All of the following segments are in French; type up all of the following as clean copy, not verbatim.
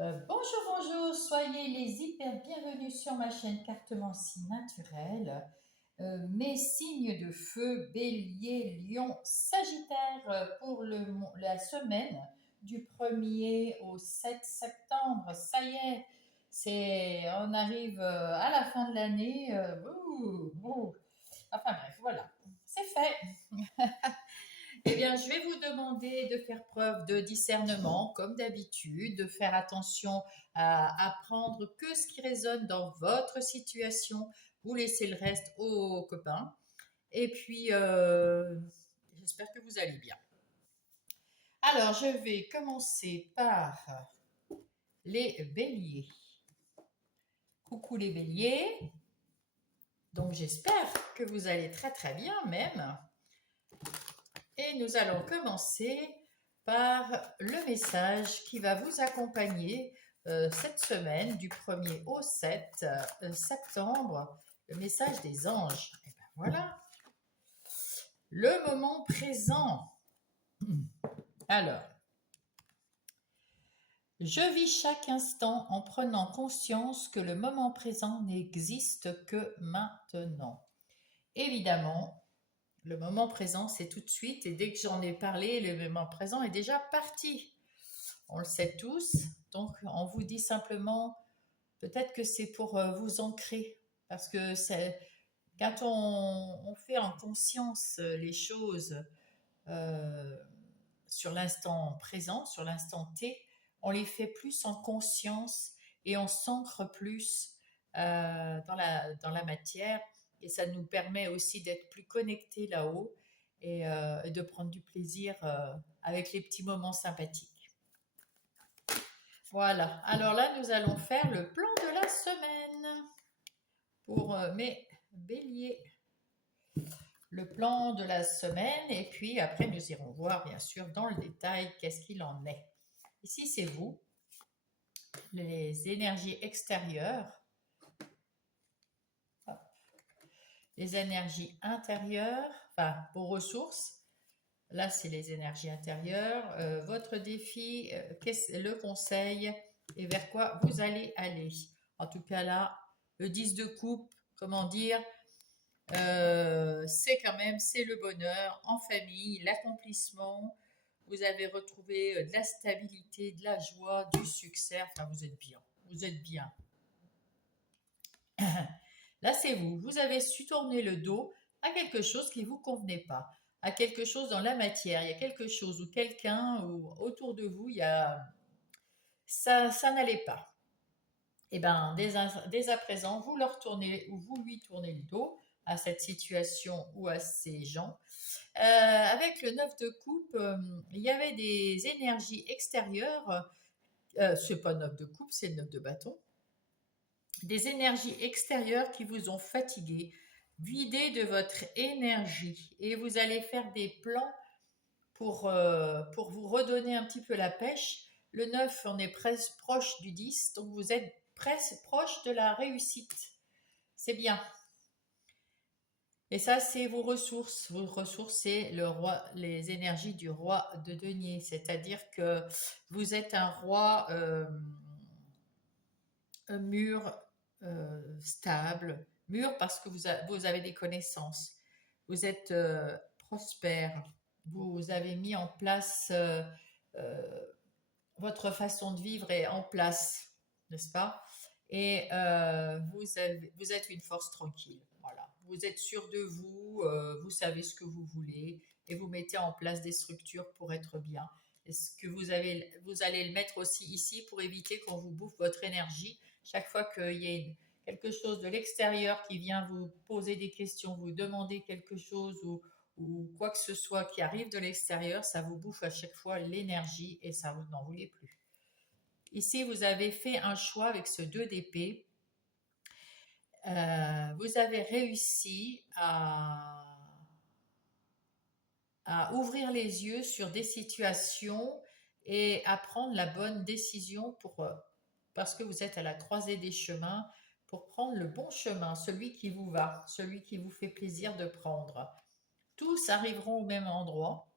Bonjour, bonjour, soyez les hyper bienvenus sur ma chaîne Cartomancie naturelle. Mes signes de feu, bélier, lion, sagittaire pour la semaine du 1er au 7 septembre. Ça y est, on arrive à la fin de l'année. Enfin bref, voilà, c'est fait. Eh bien, je vais vous demander de faire preuve de discernement, comme d'habitude, de faire attention à prendre que ce qui résonne dans votre situation. Vous laissez le reste aux copains. Et puis, j'espère que vous allez bien. Alors, je vais commencer par les béliers. Coucou les béliers. Donc, j'espère que vous allez très très bien même. Et nous allons commencer par le message qui va vous accompagner cette semaine du 1er au 7 septembre, le message des anges. Et ben voilà, le moment présent. Alors, je vis chaque instant en prenant conscience que le moment présent n'existe que maintenant. Évidemment, le moment présent, c'est tout de suite, et dès que j'en ai parlé, le moment présent est déjà parti. On le sait tous, donc on vous dit simplement, peut-être que c'est pour vous ancrer, parce que quand on fait en conscience les choses euh, sur l'instant présent, sur l'instant T, on les fait plus en conscience et on s'ancre plus dans la matière, et ça nous permet aussi d'être plus connectés là-haut et de prendre du plaisir avec les petits moments sympathiques. Voilà, alors là, nous allons faire le plan de la semaine pour mes béliers. Le plan de la semaine, et puis après, nous irons voir, bien sûr, dans le détail, qu'est-ce qu'il en est. Ici, c'est vous, les énergies extérieures, les énergies intérieures, enfin, vos ressources. Là, c'est les énergies intérieures. Votre défi, le conseil et vers quoi vous allez aller. En tout cas, là, le 10 de coupe, comment dire, c'est quand même, c'est le bonheur en famille, l'accomplissement. Vous avez retrouvé de la stabilité, de la joie, du succès. Enfin, vous êtes bien. Vous êtes bien. Là, c'est vous. Vous avez su tourner le dos à quelque chose qui ne vous convenait pas, à quelque chose dans la matière. Il y a quelque chose ou quelqu'un ou autour de vous, il y a ça n'allait pas. Et bien, dès à présent, vous leur tournez ou vous lui tournez le dos à cette situation ou à ces gens. Avec le 9 de coupe, il y avait des énergies extérieures. C'est pas 9 de coupe, c'est le 9 de bâton. Des énergies extérieures qui vous ont fatigué, vidé de votre énergie. Et vous allez faire des plans pour vous redonner un petit peu la pêche. Le 9, on est presque proche du 10, donc vous êtes presque proche de la réussite. C'est bien. Et ça, c'est vos ressources. Vos ressources, c'est le roi, les énergies du roi de denier. C'est-à-dire que vous êtes un roi mûr, stable. Mûr parce que vous avez des connaissances. Vous êtes prospère. Vous avez mis en place euh, votre façon de vivre est en place, n'est-ce pas? Et vous êtes une force tranquille. Voilà. Vous êtes sûr de vous, vous savez ce que vous voulez et vous mettez en place des structures pour être bien. Est-ce que vous allez le mettre aussi ici pour éviter qu'on vous bouffe votre énergie chaque fois qu'il y a quelque chose de l'extérieur qui vient vous poser des questions, vous demander quelque chose ou quoi que ce soit qui arrive de l'extérieur, ça vous bouffe à chaque fois l'énergie et ça vous n'en voulez plus. Ici, vous avez fait un choix avec ce 2 d'épée. Vous avez réussi à ouvrir les yeux sur des situations et à prendre la bonne décision parce que vous êtes à la croisée des chemins pour prendre le bon chemin, celui qui vous va, celui qui vous fait plaisir de prendre. Tous arriveront au même endroit,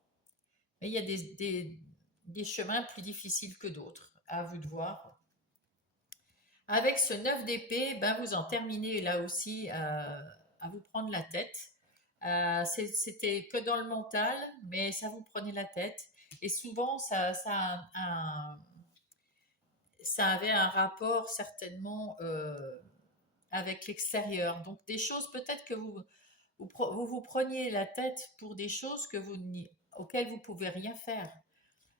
mais il y a des chemins plus difficiles que d'autres. À vous de voir. Avec ce 9 d'épée, ben vous en terminez là aussi à vous prendre la tête. C'était que dans le mental, mais ça vous prenait la tête. Et souvent, ça avait un rapport certainement avec l'extérieur. Donc des choses peut-être que vous preniez la tête pour des choses auxquelles vous pouvez rien faire.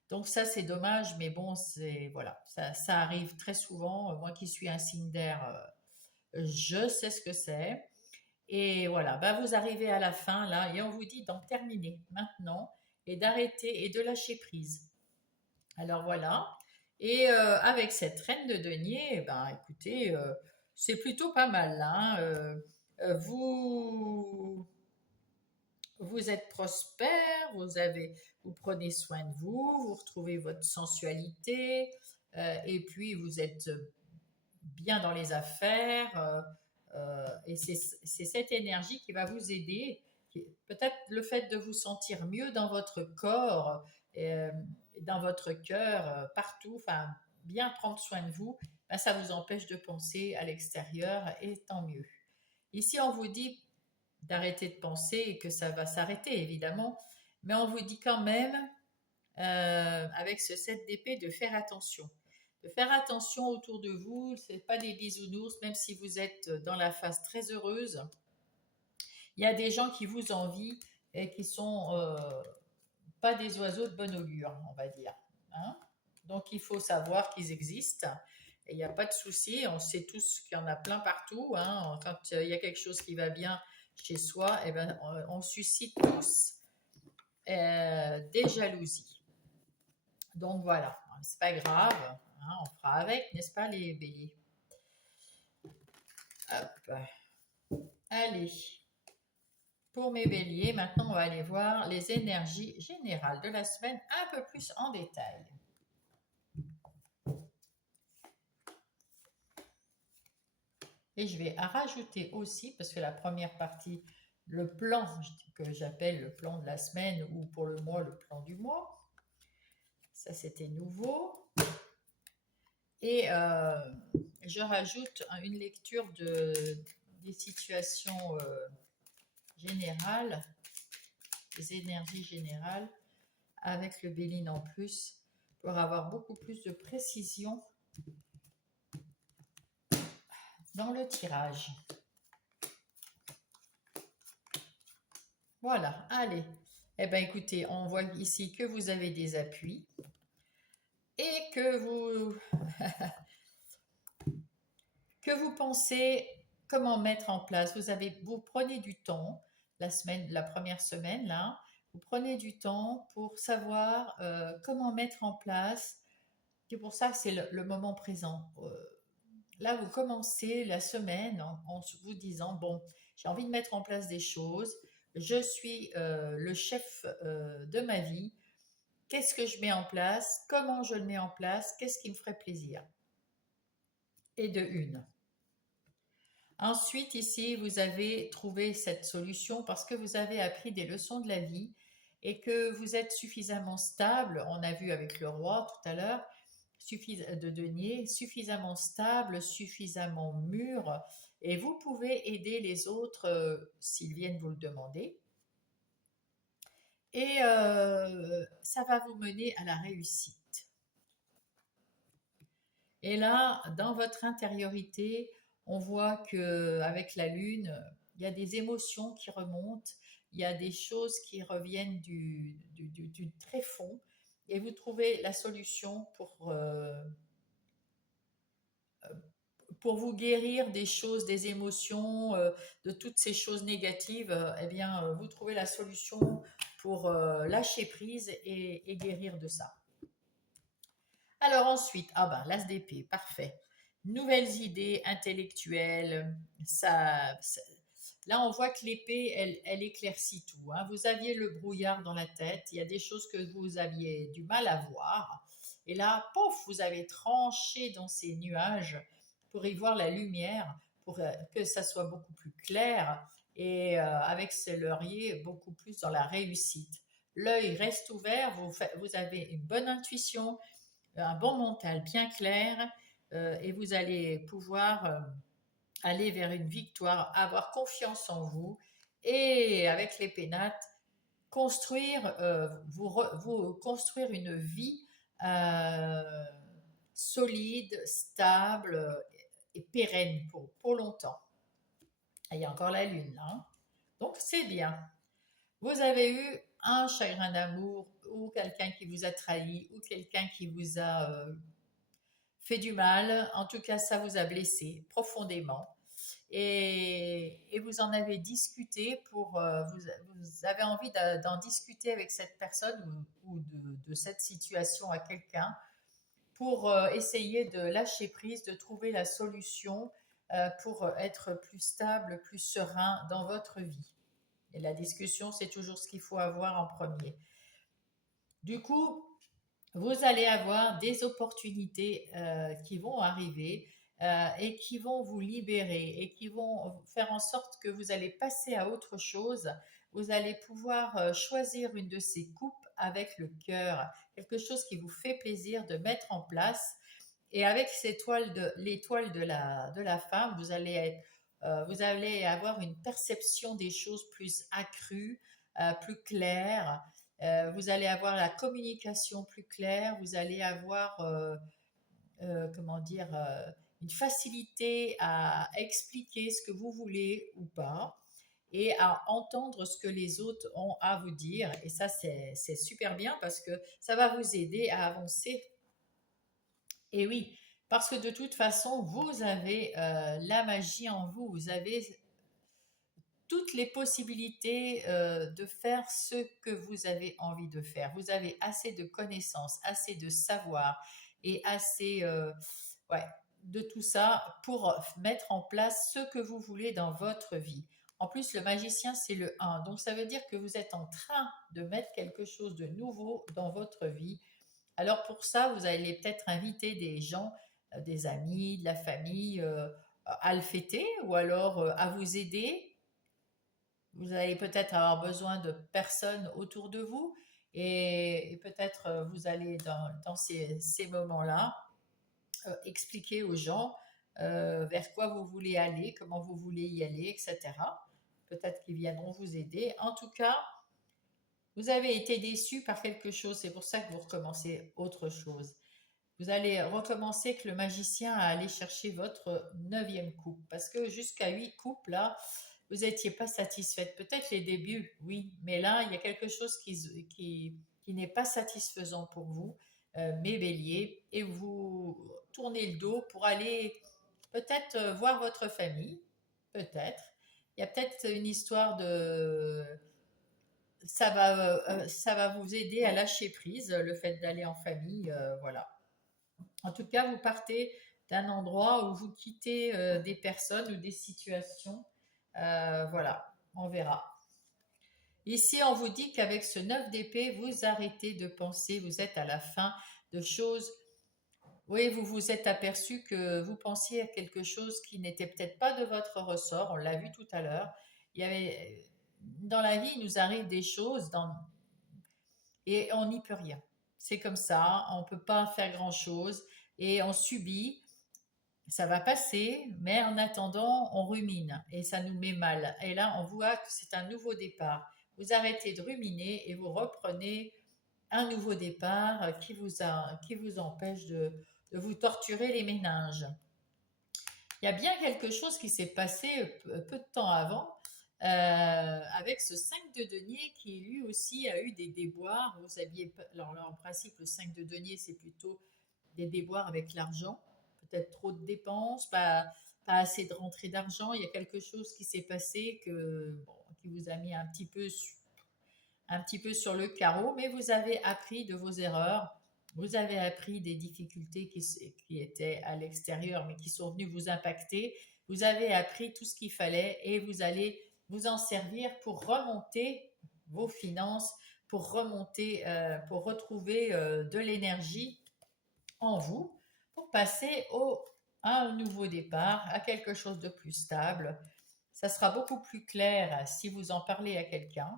Donc ça c'est dommage, mais bon c'est voilà, ça arrive très souvent. Moi qui suis un signe d'air, je sais ce que c'est. Et voilà, bah vous arrivez à la fin là et on vous dit d'en terminer maintenant et d'arrêter et de lâcher prise. Alors voilà. Et avec cette reine de denier, eh ben écoutez, c'est plutôt pas mal là, hein. Vous êtes prospère, vous prenez soin de vous, vous retrouvez votre sensualité, et puis vous êtes bien dans les affaires, et c'est cette énergie qui va vous aider. Peut-être le fait de vous sentir mieux dans votre corps, euh, dans votre cœur, partout, enfin, bien prendre soin de vous, ben, ça vous empêche de penser à l'extérieur et tant mieux. Ici, on vous dit d'arrêter de penser et que ça va s'arrêter, évidemment, mais on vous dit quand même, avec ce 7 d'épée, de faire attention. De faire attention autour de vous, ce n'est pas des bisounours, même si vous êtes dans la phase très heureuse. Il y a des gens qui vous envient et qui sont pas des oiseaux de bon augure, on va dire, hein. Donc il faut savoir qu'ils existent. Et il n'y a pas de souci, on sait tous qu'il y en a plein partout, hein. Quand il y a quelque chose qui va bien chez soi, eh ben, on suscite tous des jalousies. Donc voilà, c'est pas grave, hein, on fera avec, n'est-ce pas les béliers? Hop, allez. Pour mes béliers, maintenant on va aller voir les énergies générales de la semaine un peu plus en détail. Et je vais rajouter aussi, parce que la première partie, le plan que j'appelle le plan de la semaine ou pour le mois, le plan du mois, ça c'était nouveau. Et je rajoute une lecture des situations générales, des énergies générales, avec le Béline en plus, pour avoir beaucoup plus de précision dans le tirage. Voilà, allez. Eh bien écoutez, on voit ici que vous avez des appuis et que vous pensez comment mettre en place. Vous prenez du temps, la première semaine, là, vous prenez du temps pour savoir comment mettre en place. C'est pour ça que c'est le moment présent. Là, vous commencez la semaine en vous disant, bon, j'ai envie de mettre en place des choses, je suis le chef de ma vie, qu'est-ce que je mets en place, comment je le mets en place, qu'est-ce qui me ferait plaisir. Et de une. Ensuite, ici, vous avez trouvé cette solution parce que vous avez appris des leçons de la vie et que vous êtes suffisamment stable. On a vu avec le roi tout à l'heure, de denier, suffisamment stable, suffisamment mûr, et vous pouvez aider les autres s'ils viennent vous le demander. Et ça va vous mener à la réussite. Et là, dans votre intériorité, on voit que avec la lune, il y a des émotions qui remontent, il y a des choses qui reviennent du tréfonds, et vous trouvez la solution pour vous guérir des choses, des émotions, de toutes ces choses négatives. Eh bien, vous trouvez la solution pour lâcher prise et guérir de ça. Alors ensuite, ah ben, l'as d'épée, parfait. Nouvelles idées intellectuelles. Là, on voit que l'épée, elle éclaircit tout, hein. Vous aviez le brouillard dans la tête. Il y a des choses que vous aviez du mal à voir. Et là, pouf, vous avez tranché dans ces nuages pour y voir la lumière, pour que ça soit beaucoup plus clair. Et avec ce laurier, beaucoup plus dans la réussite. L'œil reste ouvert, vous avez une bonne intuition, un bon mental bien clair, et vous allez pouvoir aller vers une victoire, avoir confiance en vous et avec les pénates, vous construire une vie euh, solide, stable et pérenne pour longtemps. Et il y a encore la lune là, hein. Donc c'est bien. Vous avez eu un chagrin d'amour ou quelqu'un qui vous a trahi ou quelqu'un qui vous a fait du mal. En tout cas, ça vous a blessé profondément. Et vous en avez discuté vous avez envie d'en discuter avec cette personne ou de cette situation à quelqu'un pour essayer de lâcher prise, de trouver la solution pour être plus stable, plus serein dans votre vie. Et la discussion, c'est toujours ce qu'il faut avoir en premier. Du coup, vous allez avoir des opportunités qui vont arriver et qui vont vous libérer et qui vont faire en sorte que vous allez passer à autre chose. Vous allez pouvoir choisir une de ces coupes avec le cœur, quelque chose qui vous fait plaisir de mettre en place. Et avec l'étoile de la femme, vous allez avoir une perception des choses plus accrue, plus claire. Vous allez avoir la communication plus claire. Vous allez avoir, comment dire, une facilité à expliquer ce que vous voulez ou pas et à entendre ce que les autres ont à vous dire. Et ça, c'est super bien parce que ça va vous aider à avancer. Et oui, parce que de toute façon, vous avez la magie en vous, vous avez toutes les possibilités de faire ce que vous avez envie de faire. Vous avez assez de connaissances, assez de savoir et assez ouais, de tout ça pour mettre en place ce que vous voulez dans votre vie. En plus, le magicien, c'est le 1. Donc, ça veut dire que vous êtes en train de mettre quelque chose de nouveau dans votre vie. Alors pour ça, vous allez peut-être inviter des gens, des amis, de la famille à le fêter ou alors à vous aider. Vous allez peut-être avoir besoin de personnes autour de vous et peut-être vous allez dans ces moments-là expliquer aux gens vers quoi vous voulez aller, comment vous voulez y aller, etc. Peut-être qu'ils viendront vous aider. En tout cas, vous avez été déçu par quelque chose, c'est pour ça que vous recommencez autre chose. Vous allez recommencer que le magicien a allé chercher votre neuvième coupe. Parce que jusqu'à 8 coupes, là, vous n'étiez pas satisfaite. Peut-être les débuts, oui. Mais là, il y a quelque chose qui n'est pas satisfaisant pour vous, mes béliers. Et vous tournez le dos pour aller peut-être voir votre famille. Peut-être. Il y a peut-être une histoire de... ça va vous aider à lâcher prise, le fait d'aller en famille. Voilà. En tout cas, vous partez d'un endroit où vous quittez des personnes ou des situations. Voilà, on verra. Ici, on vous dit qu'avec ce 9 d'épée, vous arrêtez de penser, vous êtes à la fin de choses. Oui, vous vous êtes aperçu que vous pensiez à quelque chose qui n'était peut-être pas de votre ressort. On l'a vu tout à l'heure. Il y avait, dans la vie, il nous arrive des choses et on n'y peut rien. C'est comme ça, on ne peut pas faire grand-chose et on subit. Ça va passer, mais en attendant, on rumine et ça nous met mal. Et là, on voit que c'est un nouveau départ. Vous arrêtez de ruminer et vous reprenez un nouveau départ qui vous empêche de vous torturer les méninges. Il y a bien quelque chose qui s'est passé peu de temps avant avec ce 5 de denier qui lui aussi a eu des déboires. Vous saviez, alors là, en principe, le 5 de denier, c'est plutôt des déboires avec l'argent, peut-être trop de dépenses, pas assez de rentrée d'argent. Il y a quelque chose qui s'est passé qui vous a mis un petit peu sur le carreau, mais vous avez appris de vos erreurs. Vous avez appris des difficultés qui étaient à l'extérieur, mais qui sont venues vous impacter. Vous avez appris tout ce qu'il fallait et vous allez vous en servir pour remonter vos finances, pour remonter, pour retrouver de l'énergie en vous, pour passer à un nouveau départ, à quelque chose de plus stable. Ça sera beaucoup plus clair si vous en parlez à quelqu'un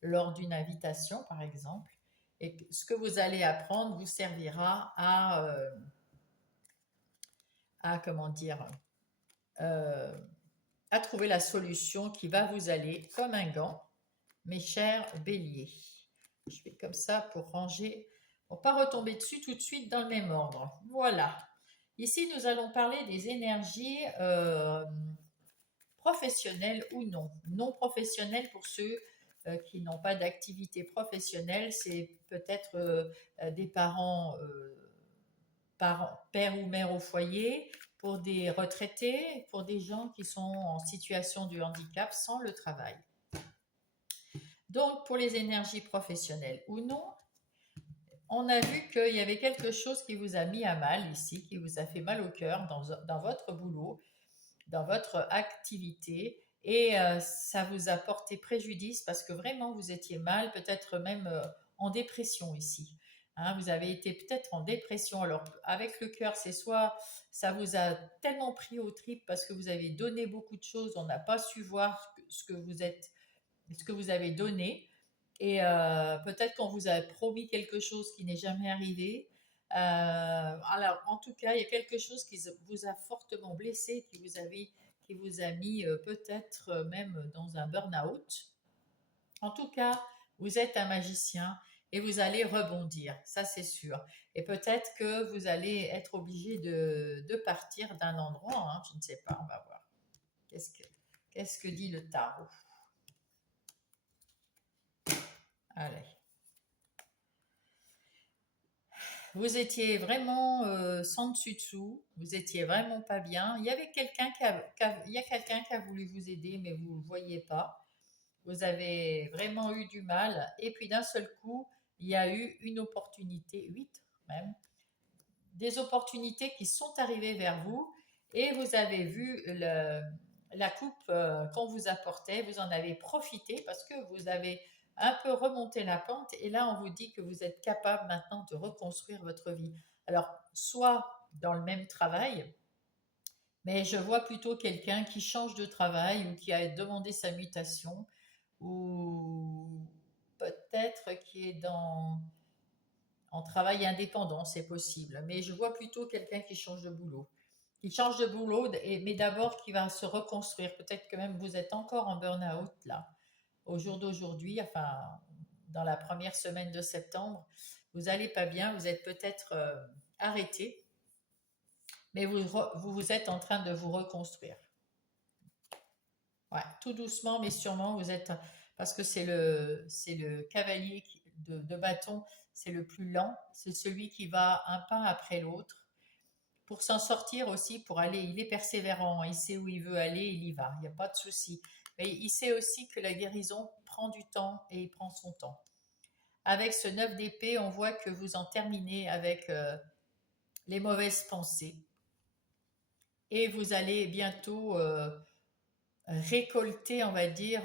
lors d'une invitation, par exemple, et ce que vous allez apprendre vous servira comment dire, euh, à trouver la solution qui va vous aller comme un gant, mes chers béliers. Je fais comme ça pour ranger, pour pas retomber dessus tout de suite dans le même ordre. Voilà. Ici, nous allons parler des énergies professionnelles ou non. Non professionnelles pour ceux qui n'ont pas d'activité professionnelle, c'est peut-être des parents, père ou mère au foyer, pour des retraités, pour des gens qui sont en situation de handicap sans le travail. Donc, pour les énergies professionnelles ou non, on a vu qu'il y avait quelque chose qui vous a mis à mal ici, qui vous a fait mal au cœur dans votre boulot, dans votre activité, et ça vous a porté préjudice parce que vraiment vous étiez mal, peut-être même en dépression ici. Hein, vous avez été peut-être en dépression. Alors, avec le cœur, c'est soit ça vous a tellement pris aux tripes parce que vous avez donné beaucoup de choses, on n'a pas su voir ce que vous avez donné. Et peut-être qu'on vous a promis quelque chose qui n'est jamais arrivé. Alors, en tout cas, il y a quelque chose qui vous a fortement blessé, qui vous a mis peut-être même dans un burn-out. En tout cas, vous êtes un magicien et vous allez rebondir, ça c'est sûr. Et peut-être que vous allez être obligé de partir d'un endroit, hein, je ne sais pas, on va voir. Qu'est-ce que dit le tarot? Allez. Vous étiez vraiment sans dessus-dessous, vous étiez vraiment pas bien. Il y avait il y a quelqu'un qui a voulu vous aider, mais vous ne le voyez pas. Vous avez vraiment eu du mal. Et puis d'un seul coup, il y a eu une opportunité, 8 même, des opportunités qui sont arrivées vers vous et vous avez vu la coupe qu'on vous apportait, vous en avez profité parce que vous avez un peu remonté la pente et là on vous dit que vous êtes capable maintenant de reconstruire votre vie. Alors, soit dans le même travail, mais je vois plutôt quelqu'un qui change de travail ou qui a demandé sa mutation ou peut-être qui est en travail indépendant, c'est possible. Mais je vois plutôt quelqu'un qui change de boulot. Qui change de boulot, mais d'abord qui va se reconstruire. Peut-être que même vous êtes encore en burn-out là, au jour d'aujourd'hui, enfin, dans la première semaine de septembre. Vous n'allez pas bien, vous êtes peut-être arrêté, mais vous êtes en train de vous reconstruire. Ouais, tout doucement, mais sûrement, vous êtes. Parce que c'est le cavalier de bâton, c'est le plus lent, c'est celui qui va un pas après l'autre. Pour s'en sortir aussi, pour aller, il est persévérant, il sait où il veut aller, il y va, il n'y a pas de souci. Mais il sait aussi que la guérison prend du temps et il prend son temps. Avec ce 9 d'épée, on voit que vous en terminez avec les mauvaises pensées. Et vous allez bientôt récolter, on va dire,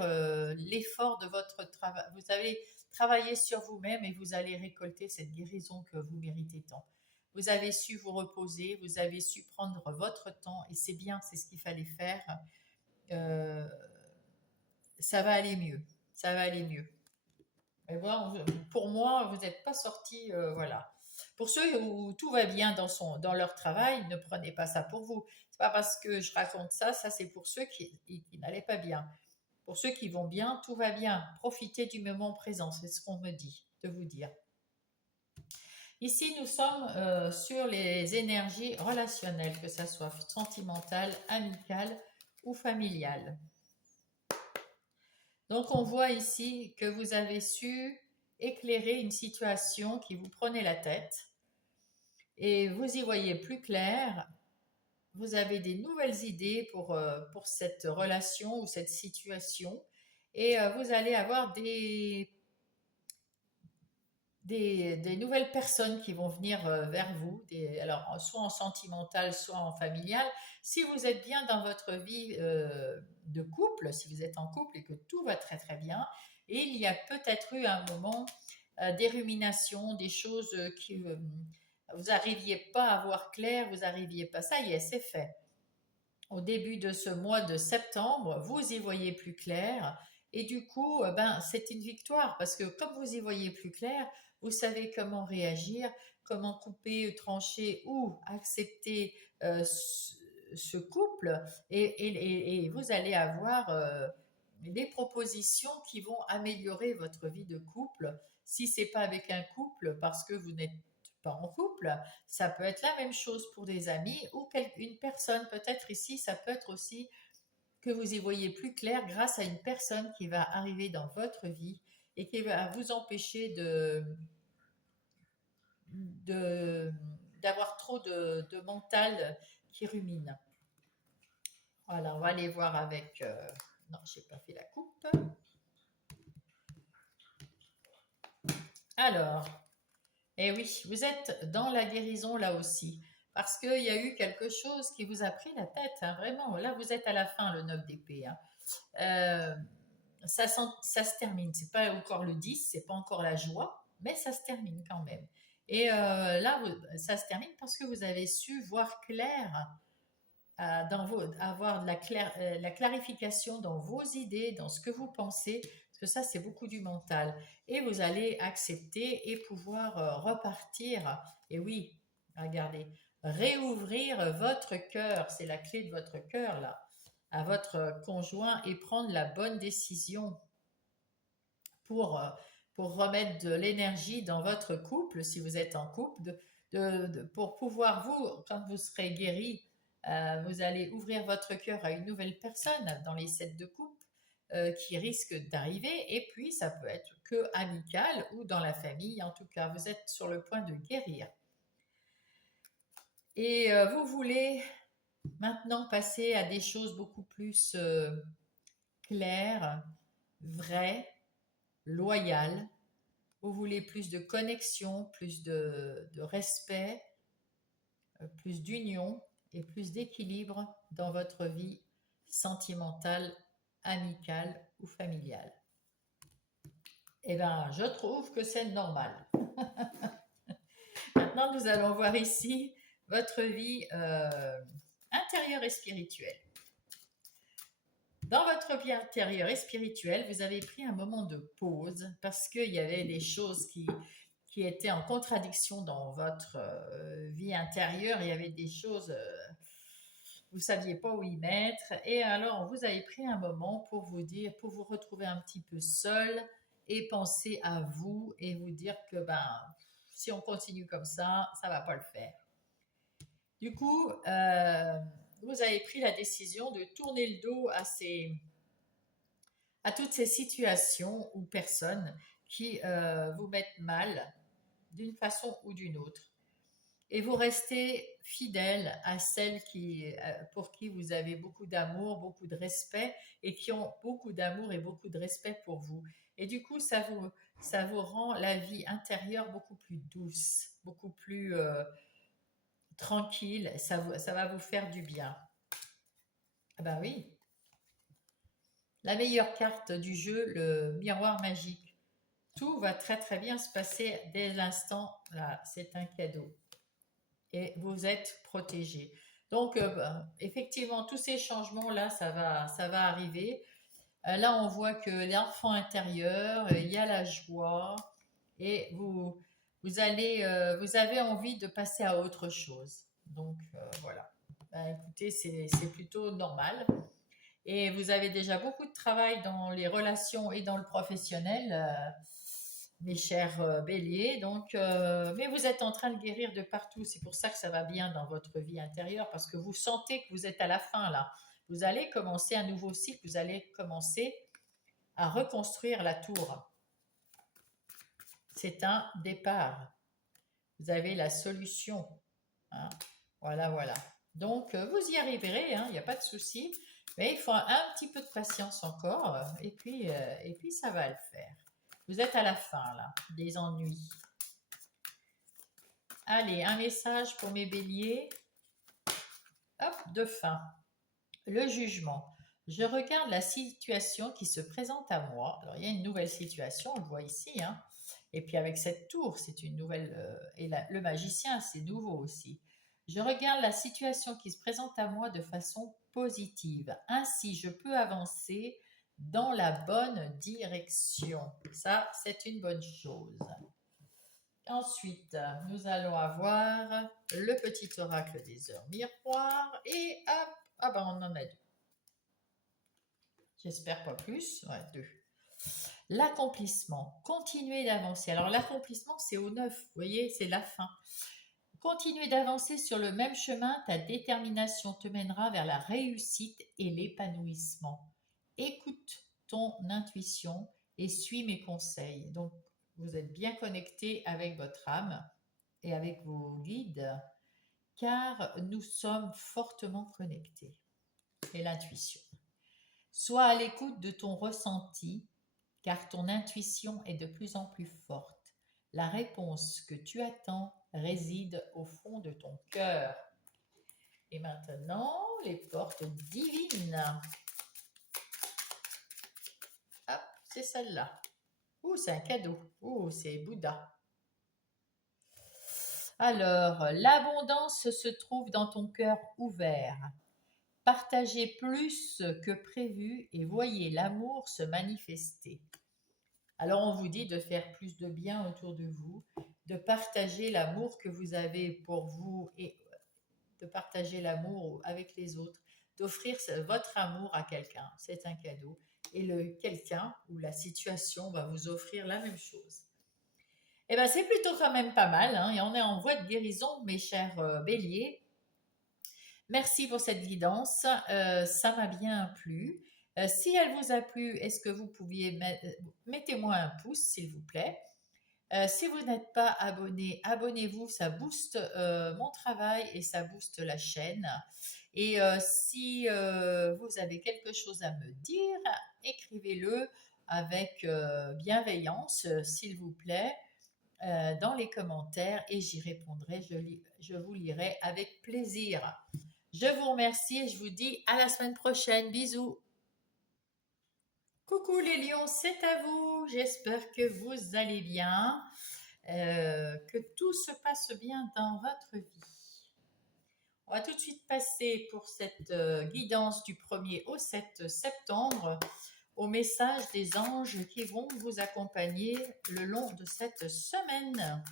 l'effort de votre travail. Vous allez travailler sur vous-même et vous allez récolter cette guérison que vous méritez tant. Vous avez su vous reposer, vous avez su prendre votre temps et c'est bien, c'est ce qu'il fallait faire. Euh, Ça va aller mieux, ça va aller mieux. Mais bon, pour moi, vous n'êtes pas sorti, voilà. Pour ceux où tout va bien dans leur travail, ne prenez pas ça pour vous. C'est pas parce que je raconte ça, ça c'est pour ceux qui n'allaient pas bien. Pour ceux qui vont bien, tout va bien. Profitez du moment présent, c'est ce qu'on me dit de vous dire. Ici, nous sommes sur les énergies relationnelles, que ce soit sentimentales, amicales ou familiales. Donc, on voit ici que vous avez su éclairer une situation qui vous prenait la tête et vous y voyez plus clair. Vous avez des nouvelles idées pour cette relation ou cette situation et vous allez avoir des nouvelles personnes qui vont venir vers vous, alors soit en sentimental, soit en familial. Si vous êtes bien dans votre vie de couple, si vous êtes en couple et que tout va très très bien, et il y a peut-être eu un moment des ruminations, des choses qui vous n'arriviez pas à voir clair, vous n'arriviez pas, ça y est, c'est fait. Au début de ce mois de septembre, vous y voyez plus clair. Et du coup, ben, c'est une victoire parce que comme vous y voyez plus clair, vous savez comment réagir, comment couper, trancher ou accepter ce couple et vous allez avoir des propositions qui vont améliorer votre vie de couple. Si c'est pas avec un couple parce que vous n'êtes pas en couple, ça peut être la même chose pour des amis ou une personne. Peut-être ici, ça peut être aussi que vous y voyez plus clair grâce à une personne qui va arriver dans votre vie et qui va vous empêcher de d'avoir trop de mental qui rumine. Voilà, on va aller voir avec. Non, j'ai pas fait la coupe. Alors, eh oui, vous êtes dans la guérison là aussi. Parce qu'il y a eu quelque chose qui vous a pris la tête, hein, vraiment. Là, vous êtes à la fin, le 9 d'épée. Hein. Euh, ça se termine. C'est pas encore le 10, c'est pas encore la joie, mais ça se termine quand même. Et là, ça se termine parce que vous avez su voir clair, avoir de la clarification dans vos idées, dans ce que vous pensez, parce que ça, c'est beaucoup du mental. Et vous allez accepter et pouvoir repartir. Et oui, regardez, réouvrir votre cœur, c'est la clé de votre cœur là, à votre conjoint et prendre la bonne décision pour, euh, pour remettre de l'énergie dans votre couple, si vous êtes en couple, pour pouvoir vous, quand vous serez guéri, vous allez ouvrir votre cœur à une nouvelle personne dans les sets de couple qui risque d'arriver. Et puis, ça peut être que amical ou dans la famille. En tout cas, vous êtes sur le point de guérir. Et vous voulez maintenant passer à des choses beaucoup plus claires, vraies, loyales. Vous voulez plus de connexion, plus de respect, plus d'union et plus d'équilibre dans votre vie sentimentale, amicale ou familiale. Eh bien, je trouve que c'est normal. Maintenant, nous allons voir ici votre vie intérieure et spirituelle. Dans votre vie intérieure et spirituelle, vous avez pris un moment de pause parce qu'il y avait des choses qui étaient en contradiction dans votre vie intérieure. Il y avait des choses, vous ne saviez pas où y mettre. Et alors, vous avez pris un moment pour vous dire, pour vous retrouver un petit peu seul et penser à vous et vous dire que si on continue comme ça ne va pas le faire. Du coup, vous avez pris la décision de tourner le dos à toutes ces situations ou personnes qui vous mettent mal d'une façon ou d'une autre. Et vous restez fidèle à celles pour qui vous avez beaucoup d'amour, beaucoup de respect et qui ont beaucoup d'amour et beaucoup de respect pour vous. Et du coup, ça vous rend la vie intérieure beaucoup plus douce, beaucoup plus tranquille. Ça va vous faire du bien. Ah ben oui, la meilleure carte du jeu, le miroir magique. Tout va très très bien se passer dès l'instant. Là, c'est un cadeau. Et vous êtes protégé. Donc, effectivement, tous ces changements-là, ça va arriver. Là, on voit que l'enfant intérieur, il y a la joie et vous avez envie de passer à autre chose. Donc, voilà. Écoutez, c'est plutôt normal. Et vous avez déjà beaucoup de travail dans les relations et dans le professionnel, mes chers béliers. Donc, mais vous êtes en train de guérir de partout. C'est pour ça que ça va bien dans votre vie intérieure, parce que vous sentez que vous êtes à la fin là. Vous allez commencer un nouveau cycle, vous allez commencer à reconstruire la tour. C'est un départ. Vous avez la solution. Hein. Voilà, voilà. Donc, vous y arriverez, il n'y a pas de souci. Mais il faut un petit peu de patience encore, et puis ça va le faire. Vous êtes à la fin, là, des ennuis. Allez, un message pour mes béliers. Hop, de fin. Le jugement. Je regarde la situation qui se présente à moi. Alors, il y a une nouvelle situation, on le voit ici. Hein. Et puis avec cette tour, c'est une nouvelle... et le magicien, c'est nouveau aussi. Je regarde la situation qui se présente à moi de façon positive. Ainsi, je peux avancer dans la bonne direction. Ça, c'est une bonne chose. Ensuite, nous allons avoir le petit oracle des heures miroirs et hop, Ah ben on en a deux. J'espère pas plus. Ouais, deux. L'accomplissement. Continuer d'avancer. Alors l'accomplissement, c'est au neuf. Vous voyez, c'est la fin. Continuer d'avancer sur le même chemin, ta détermination te mènera vers la réussite et l'épanouissement. Écoute ton intuition et suis mes conseils. Donc, vous êtes bien connecté avec votre âme et avec vos guides, car nous sommes fortement connectés. Et l'intuition. Sois à l'écoute de ton ressenti, car ton intuition est de plus en plus forte. La réponse que tu attends réside au fond de ton cœur. Et maintenant, les portes divines. Hop, c'est celle-là. Ouh, c'est un cadeau. Ouh, c'est Bouddha. Alors, l'abondance se trouve dans ton cœur ouvert. Partagez plus que prévu et voyez l'amour se manifester. Alors on vous dit de faire plus de bien autour de vous, de partager l'amour que vous avez pour vous et de partager l'amour avec les autres, d'offrir votre amour à quelqu'un, c'est un cadeau. Et le quelqu'un ou la situation va vous offrir la même chose. Eh bien, c'est plutôt quand même pas mal, hein, et on est en voie de guérison, mes chers béliers. Merci pour cette guidance, ça m'a bien plu. Si elle vous a plu, est-ce que vous pouviez mettez-moi un pouce, s'il vous plaît. Si vous n'êtes pas abonné, abonnez-vous, ça booste mon travail et ça booste la chaîne. Et si vous avez quelque chose à me dire, écrivez-le avec bienveillance, s'il vous plaît, dans les commentaires et j'y répondrai, je vous lirai avec plaisir. Je vous remercie et je vous dis à la semaine prochaine. Bisous. Coucou les lions, c'est à vous. J'espère que vous allez bien, que tout se passe bien dans votre vie. On va tout de suite passer pour cette guidance du 1er au 7 septembre au message des anges qui vont vous accompagner le long de cette semaine.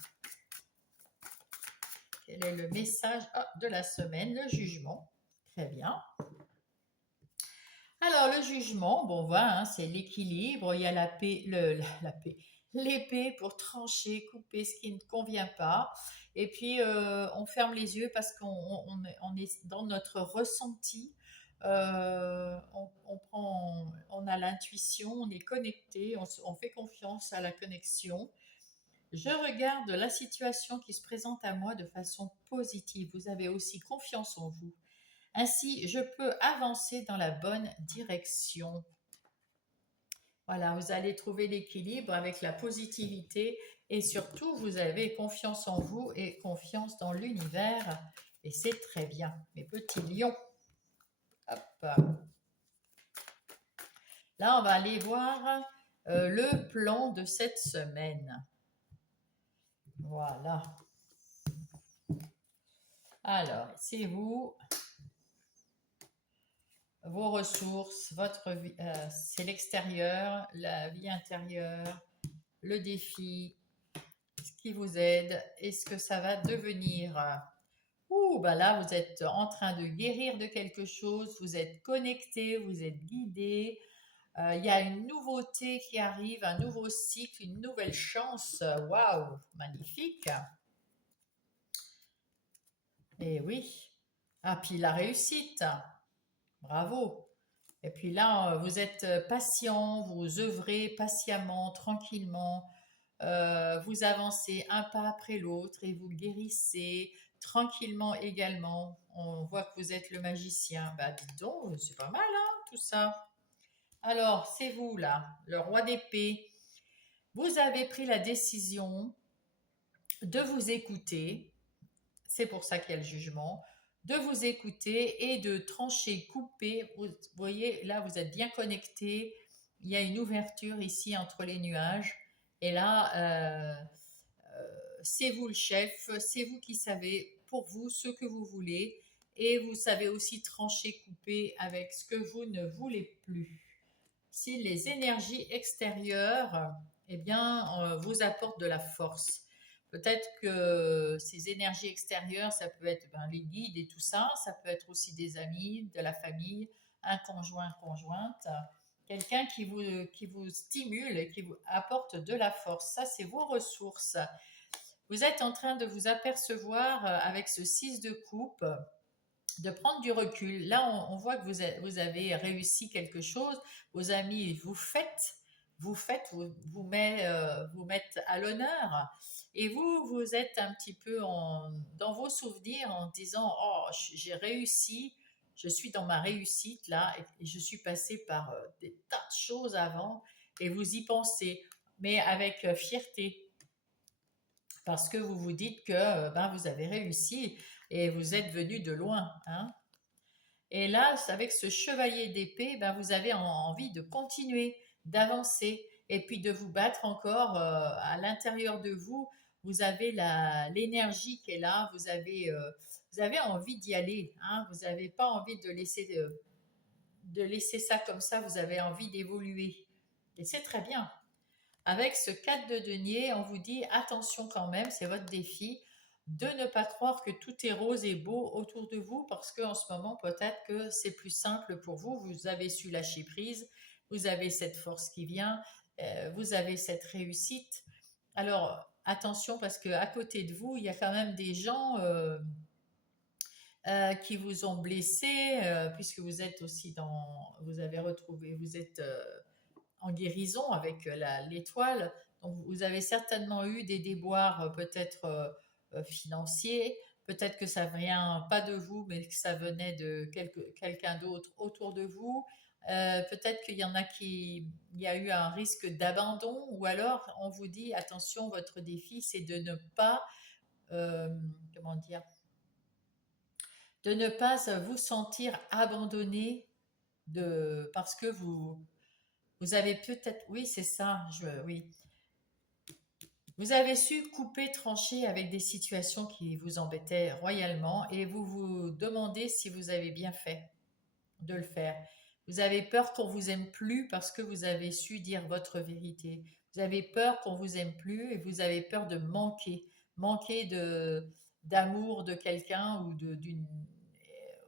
Quel est le message de la semaine? Le jugement. Très bien. Alors, le jugement, bon, voilà, hein, c'est l'équilibre. Il y a la paix, la paix, l'épée pour trancher, couper ce qui ne convient pas. Et puis, on ferme les yeux parce qu'on est dans notre ressenti. On a l'intuition, on est connecté, on fait confiance à la connexion. Je regarde la situation qui se présente à moi de façon positive. Vous avez aussi confiance en vous. Ainsi, je peux avancer dans la bonne direction. Voilà, vous allez trouver l'équilibre avec la positivité et surtout, vous avez confiance en vous et confiance dans l'univers. Et c'est très bien, mes petits lions. Hop. Là, on va aller voir le plan de cette semaine. Voilà. Alors, c'est vous, vos ressources, votre vie, c'est l'extérieur, la vie intérieure, le défi, ce qui vous aide et ce que ça va devenir. Ouh, bah là, vous êtes en train de guérir de quelque chose, vous êtes connecté, vous êtes guidé. Il y a une nouveauté qui arrive, un nouveau cycle, une nouvelle chance. Waouh, magnifique. Et oui. Ah, puis la réussite. Bravo. Et puis là, vous êtes patient, vous œuvrez patiemment, tranquillement, vous avancez un pas après l'autre et vous guérissez tranquillement également. On voit que vous êtes le magicien. Bah dites donc, c'est pas mal, hein, tout ça. Alors, c'est vous là, le roi d'épée. Vous avez pris la décision de vous écouter. C'est pour ça qu'il y a le jugement de vous écouter et de trancher, couper. Vous voyez, là, vous êtes bien connecté. Il y a une ouverture ici entre les nuages. Et là, c'est vous le chef, c'est vous qui savez pour vous ce que vous voulez. Et vous savez aussi trancher, couper avec ce que vous ne voulez plus. Si les énergies extérieures, eh bien, vous apportent de la force. Peut-être que ces énergies extérieures, ça peut être ben, les guides et tout ça, ça peut être aussi des amis, de la famille, un conjoint, conjointe, quelqu'un qui vous stimule et qui vous apporte de la force. Ça, c'est vos ressources. Vous êtes en train de vous apercevoir avec ce 6 de coupe, de prendre du recul. Là, on voit que vous avez réussi quelque chose. Vos amis vous mettent à l'honneur. Et vous, vous êtes un petit peu dans vos souvenirs en disant, oh, j'ai réussi, je suis dans ma réussite là, et je suis passé par des tas de choses avant, et vous y pensez, mais avec fierté parce que vous vous dites que ben, vous avez réussi et vous êtes venu de loin. Hein. Et là, avec ce chevalier d'épée, ben, vous avez envie de continuer, d'avancer et puis de vous battre encore à l'intérieur de vous. Vous avez l'énergie qui est là, vous avez envie d'y aller. Hein. Vous n'avez pas envie de laisser ça comme ça, vous avez envie d'évoluer. Et c'est très bien. Avec ce 4 de denier, on vous dit attention quand même, c'est votre défi, de ne pas croire que tout est rose et beau autour de vous parce qu'en ce moment, peut-être que c'est plus simple pour vous. Vous avez su lâcher prise, vous avez cette force qui vient, vous avez cette réussite. Alors, attention parce qu'à côté de vous, il y a quand même des gens qui vous ont blessé, puisque vous êtes aussi vous avez retrouvé, vous êtes en guérison avec l'étoile. Donc vous avez certainement eu des déboires peut-être financiers, peut-être que ça vient pas de vous, mais que ça venait de quelqu'un d'autre autour de vous. Peut-être qu'il y en a il y a eu un risque d'abandon, ou alors on vous dit attention, votre défi c'est de ne pas, euh, comment dire, de ne pas vous sentir abandonné parce que vous avez peut-être, oui, c'est ça, oui. Vous avez su couper, trancher avec des situations qui vous embêtaient royalement et vous vous demandez si vous avez bien fait de le faire. Vous avez peur qu'on vous aime plus parce que vous avez su dire votre vérité. Vous avez peur qu'on vous aime plus et vous avez peur de manquer d'amour de quelqu'un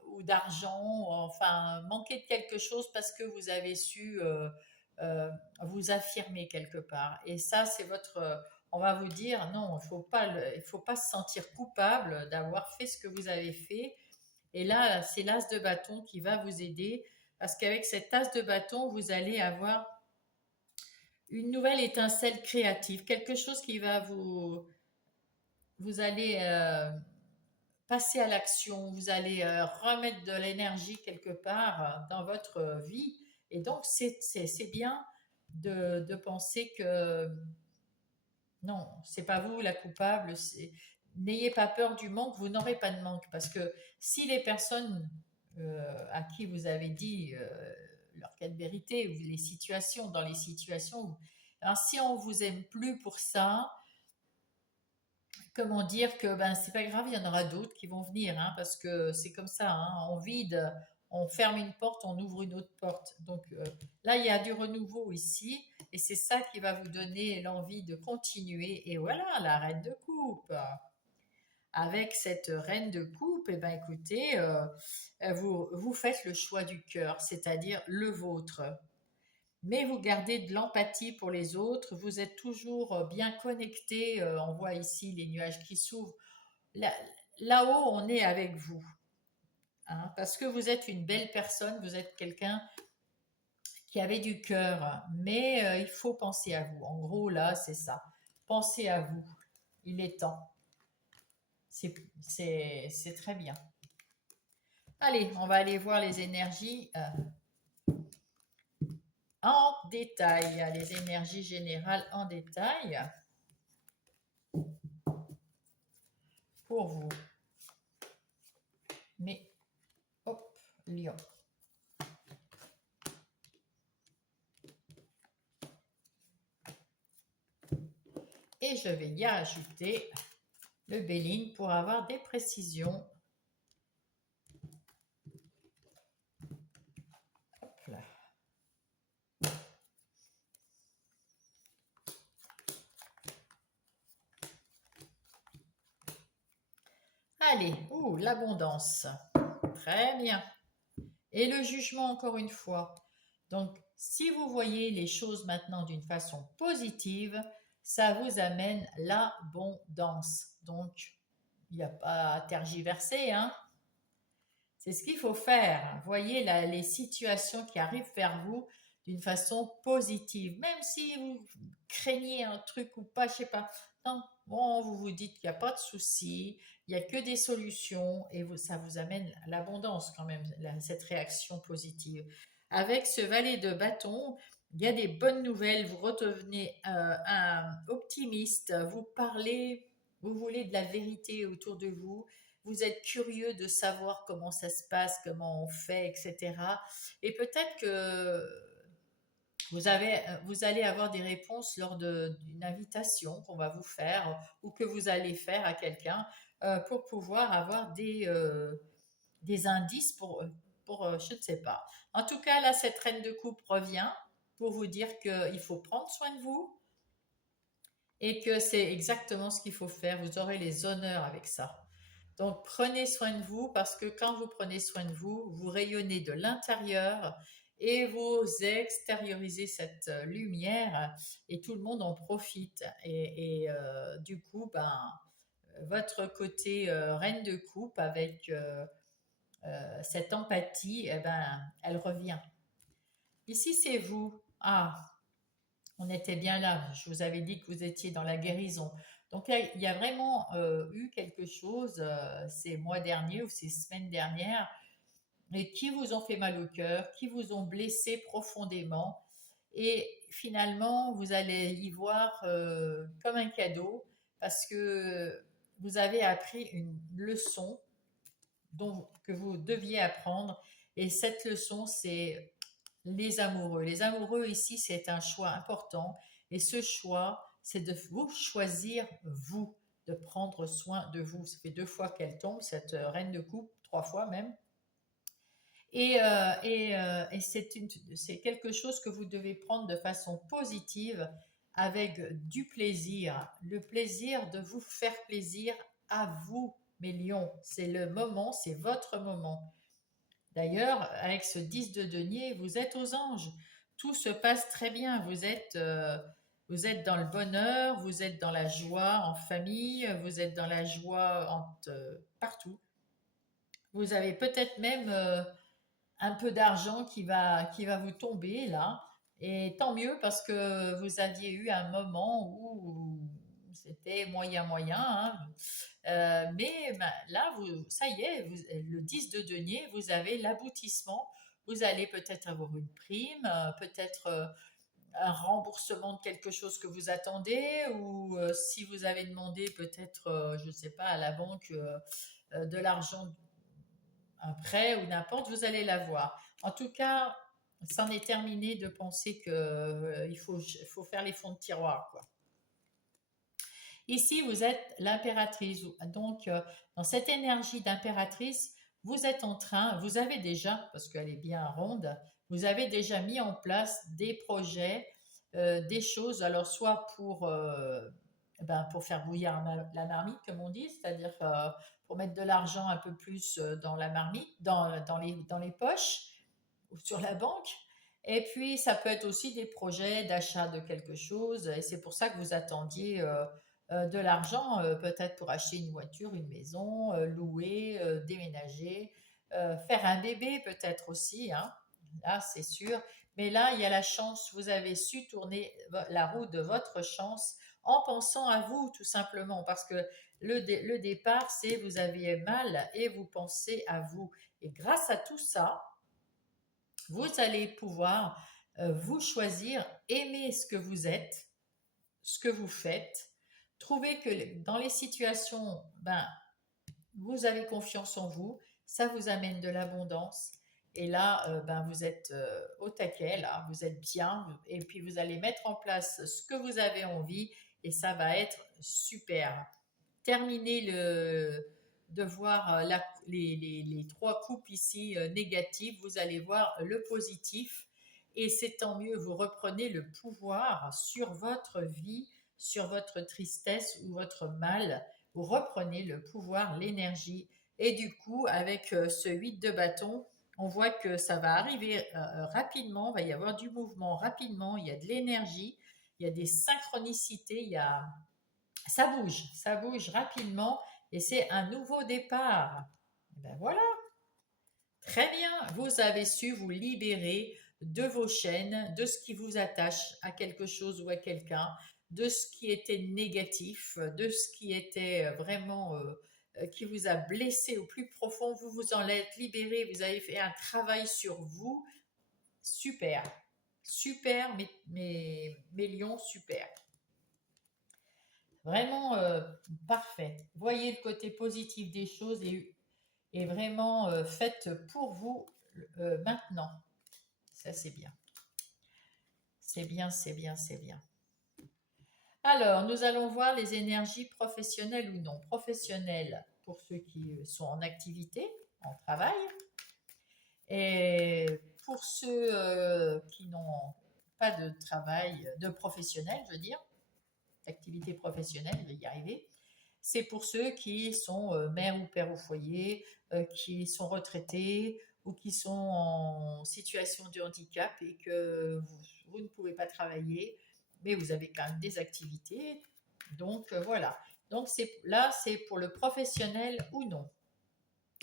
ou d'argent, enfin manquer de quelque chose parce que vous avez su vous affirmer quelque part. Et ça, c'est on va vous dire non, il faut pas se sentir coupable d'avoir fait ce que vous avez fait. Et là, c'est l'as de bâton qui va vous aider parce qu'avec cet as de bâton, vous allez avoir une nouvelle étincelle créative, quelque chose qui va vous allez passer à l'action, vous allez remettre de l'énergie quelque part dans votre vie. Et donc, c'est bien de penser que non, c'est pas vous la coupable. N'ayez pas peur du manque, vous n'aurez pas de manque. Parce que si les personnes à qui vous avez dit leur cas de vérité, ou dans les situations, alors si on vous aime plus pour ça, comment dire que ben c'est pas grave, il y en aura d'autres qui vont venir, hein, parce que c'est comme ça, hein, on vide, on ferme une porte, on ouvre une autre porte. Donc là, il y a du renouveau ici, et c'est ça qui va vous donner l'envie de continuer. Et voilà, la reine de coupe. Avec cette reine de coupe, eh ben écoutez, vous faites le choix du cœur, c'est-à-dire le vôtre, mais vous gardez de l'empathie pour les autres, vous êtes toujours bien connecté, on voit ici les nuages qui s'ouvrent. Là, Là-haut, on est avec vous, hein, parce que vous êtes une belle personne, vous êtes quelqu'un qui avait du cœur, mais il faut penser à vous. En gros, là, c'est ça. Pensez à vous. Il est temps. C'est très bien. Allez, on va aller voir les énergies en détail, les énergies générales en détail pour vous. Mais, hop, Lion. Et je vais y ajouter le Béline pour avoir des précisions. Hop là. L'abondance. Très bien. Et le jugement, encore une fois. Donc, si vous voyez les choses maintenant d'une façon positive, ça vous amène l'abondance. Donc, il n'y a pas à tergiverser, hein. C'est ce qu'il faut faire. Voyez les situations qui arrivent vers vous d'une façon positive. Même si vous craignez un truc ou pas, je sais pas. Non, bon, vous vous dites qu'il n'y a pas de souci, il n'y a que des solutions et ça vous amène à l'abondance quand même, cette réaction positive. Avec ce valet de bâton, il y a des bonnes nouvelles, vous redevenez un optimiste, vous parlez, vous voulez de la vérité autour de vous, vous êtes curieux de savoir comment ça se passe, comment on fait, etc. Et peut-être que vous allez avoir des réponses lors d'une invitation qu'on va vous faire ou que vous allez faire à quelqu'un pour pouvoir avoir des indices je ne sais pas. En tout cas, là, cette reine de coupe revient pour vous dire qu'il faut prendre soin de vous et que c'est exactement ce qu'il faut faire. Vous aurez les honneurs avec ça. Donc, prenez soin de vous parce que quand vous prenez soin de vous, vous rayonnez de l'intérieur et vous extériorisez cette lumière et tout le monde en profite. Du coup, votre côté reine de coupe avec cette empathie, eh ben, elle revient. Ici, c'est vous. Ah, on était bien là. Je vous avais dit que vous étiez dans la guérison. Donc, il y a vraiment eu quelque chose ces mois derniers ou ces semaines dernières et qui vous ont fait mal au cœur, qui vous ont blessé profondément. Et finalement, vous allez y voir comme un cadeau parce que vous avez appris une leçon que vous deviez apprendre. Et cette leçon, c'est les amoureux. Les amoureux ici, c'est un choix important. Et ce choix, c'est de vous choisir, vous, de prendre soin de vous. Ça fait 2 fois qu'elle tombe, cette reine de coupe, 3 fois même. Et c'est quelque chose que vous devez prendre de façon positive avec du plaisir. Le plaisir de vous faire plaisir à vous, mes lions. C'est le moment, c'est votre moment. D'ailleurs, avec ce 10 de denier, vous êtes aux anges. Tout se passe très bien. Vous êtes dans le bonheur, vous êtes dans la joie en famille, vous êtes dans la joie partout. Vous avez peut-être même un peu d'argent qui va vous tomber là. Et tant mieux parce que vous aviez eu un moment où c'était moyen moyen, hein. Mais ben, là, ça y est, le 10 de denier, vous avez l'aboutissement. Vous allez peut-être avoir une prime, peut-être un remboursement de quelque chose que vous attendez, ou si vous avez demandé peut-être, je ne sais pas, à la banque de l'argent, un prêt ou n'importe, vous allez l'avoir. En tout cas, c'en est terminé de penser qu'il faut faire les fonds de tiroir, quoi. Ici, vous êtes l'impératrice. Donc, dans cette énergie d'impératrice, vous êtes en train, vous avez déjà, parce qu'elle est bien ronde, vous avez déjà mis en place des projets, des choses, alors soit pour faire bouillir la marmite, comme on dit, c'est-à-dire pour mettre de l'argent un peu plus dans la marmite, dans les poches ou sur la banque. Et puis, ça peut être aussi des projets d'achat de quelque chose. Et c'est pour ça que vous attendiez de l'argent, peut-être pour acheter une voiture, une maison, louer, déménager, faire un bébé peut-être aussi, hein. Là, c'est sûr. Mais là, il y a la chance. Vous avez su tourner la roue de votre chance en pensant à vous, tout simplement. Parce que le départ, c'est vous aviez mal et vous pensez à vous. Et grâce à tout ça, vous allez pouvoir vous choisir, aimer ce que vous êtes, ce que vous faites, trouver que dans les situations, vous avez confiance en vous, ça vous amène de l'abondance. Et là, vous êtes au taquet, là, vous êtes bien, et puis vous allez mettre en place ce que vous avez envie, et ça va être super. Terminez de voir les 3 coupes ici négatives, vous allez voir le positif, et c'est tant mieux, vous reprenez le pouvoir sur votre vie, sur votre tristesse ou votre mal, vous reprenez le pouvoir, l'énergie, Et du coup, avec ce 8 de bâton, on voit que ça va arriver rapidement, il va y avoir du mouvement rapidement, il y a de l'énergie, il y a des synchronicités, ça bouge rapidement et c'est un nouveau départ. Et ben voilà, très bien, vous avez su vous libérer de vos chaînes, de ce qui vous attache à quelque chose ou à quelqu'un, de ce qui était négatif, de ce qui était vraiment qui vous a blessé au plus profond. Vous vous en êtes libéré, vous avez fait un travail sur vous. Super, super, mes lions, super. Vraiment parfait. Voyez le côté positif des choses et vraiment faites pour vous maintenant. Ça, c'est bien. C'est bien, c'est bien, c'est bien. Alors, nous allons voir les énergies professionnelles ou non. Professionnelles pour ceux qui sont en activité, en travail. Et pour ceux qui n'ont pas de travail, de professionnel, je veux dire, d'activité professionnelle, je vais y arriver. C'est pour ceux qui sont mères ou pères au foyer, qui sont retraités ou qui sont en situation de handicap et que vous ne pouvez pas travailler, mais vous avez quand même des activités. Donc voilà. Donc là, c'est pour le professionnel ou non.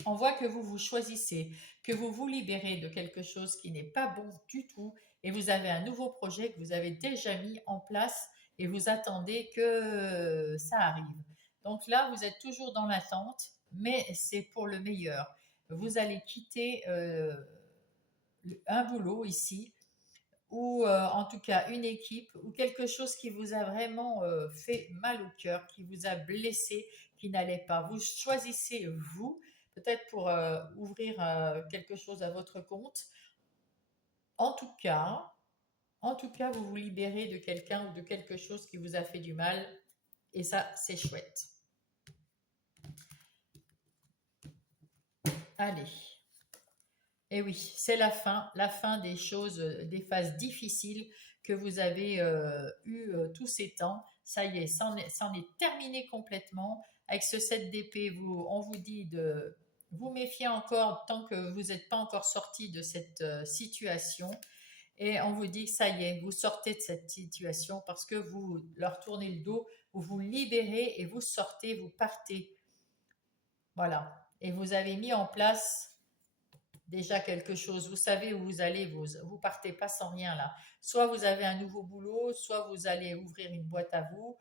On voit que vous vous choisissez, que vous vous libérez de quelque chose qui n'est pas bon du tout et vous avez un nouveau projet que vous avez déjà mis en place et vous attendez que ça arrive. Donc là, vous êtes toujours dans l'attente, mais c'est pour le meilleur. Vous allez quitter un boulot ici ou en tout cas une équipe ou quelque chose qui vous a vraiment fait mal au cœur, qui vous a blessé, qui n'allait pas. Vous choisissez vous, peut-être pour ouvrir quelque chose à votre compte. En tout cas, vous vous libérez de quelqu'un ou de quelque chose qui vous a fait du mal et ça, c'est chouette. Allez. Et oui, c'est la fin des choses, des phases difficiles que vous avez eues tous ces temps. Ça y est, ça en est terminé complètement. Avec ce 7 d'épée, on vous dit de vous méfier encore tant que vous n'êtes pas encore sorti de cette situation. Et on vous dit, ça y est, vous sortez de cette situation parce que vous leur tournez le dos, vous vous libérez et vous sortez, vous partez. Voilà. Et vous avez mis en place déjà quelque chose. Vous savez où vous allez, vous partez pas sans rien là. Soit vous avez un nouveau boulot, soit vous allez ouvrir une boîte à vous,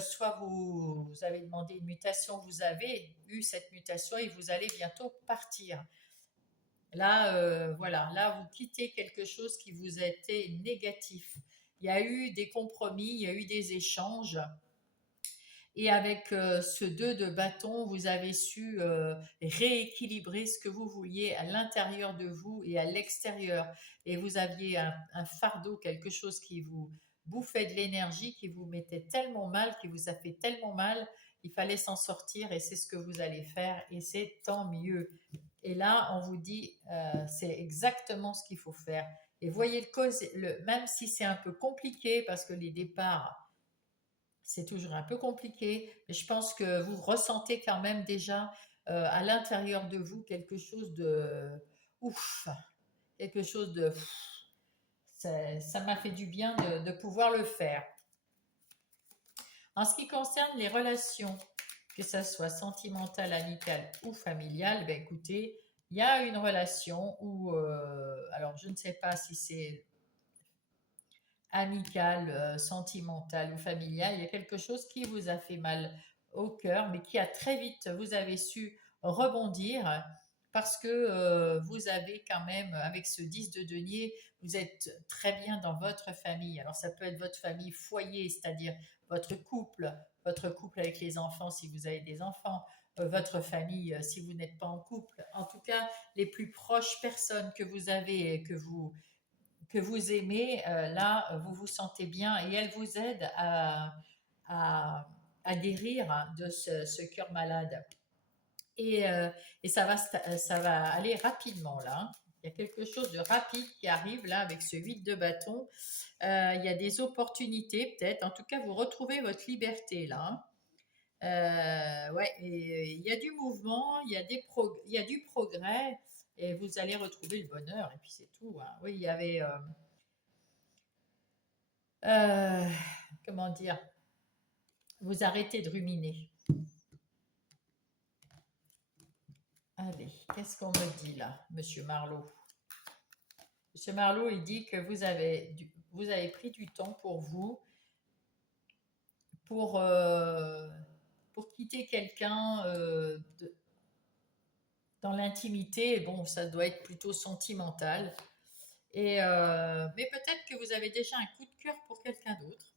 soit vous avez demandé une mutation, vous avez eu cette mutation et vous allez bientôt partir. Là, voilà, là vous quittez quelque chose qui vous a été négatif. Il y a eu des compromis, il y a eu des échanges. Et avec ce 2 de bâton, vous avez su rééquilibrer ce que vous vouliez à l'intérieur de vous et à l'extérieur. Et vous aviez un fardeau, quelque chose qui vous bouffait de l'énergie, qui vous mettait tellement mal, qui vous a fait tellement mal. Il fallait s'en sortir et c'est ce que vous allez faire et c'est tant mieux. Et là, on vous dit, c'est exactement ce qu'il faut faire. Et voyez même si c'est un peu compliqué parce que les départs c'est toujours un peu compliqué, mais je pense que vous ressentez quand même déjà à l'intérieur de vous quelque chose de ouf, quelque chose de ça m'a fait du bien de pouvoir le faire. En ce qui concerne les relations, que ce soit sentimentale, amicale ou familiale, ben écoutez, il y a une relation où, alors je ne sais pas si c'est amicale, sentimentale ou familiale, il y a quelque chose qui vous a fait mal au cœur, mais qui a très vite, vous avez su rebondir parce que vous avez quand même, avec ce 10 de denier, vous êtes très bien dans votre famille. Alors ça peut être votre famille foyer, c'est-à-dire votre couple avec les enfants si vous avez des enfants, votre famille si vous n'êtes pas en couple. En tout cas, les plus proches personnes que vous avez et que vous aimez, là, vous vous sentez bien et elle vous aide à guérir de ce cœur malade. Et, euh, et ça va aller rapidement là, hein. Il y a quelque chose de rapide qui arrive là avec ce 8 de bâton. Il y a des opportunités peut-être. En tout cas, vous retrouvez votre liberté là, hein. Ouais, et il y a du mouvement, il y a du progrès et vous allez retrouver le bonheur et puis c'est tout, hein. Oui, il y avait, euh, comment dire, vous arrêtez de ruminer. Allez, qu'est-ce qu'on me dit là, Monsieur Marlowe? Monsieur Marlowe, il dit que vous avez pris du temps pour, euh, pour quitter quelqu'un dans l'intimité. Bon, ça doit être plutôt sentimental. Mais peut-être que vous avez déjà un coup de cœur pour quelqu'un d'autre,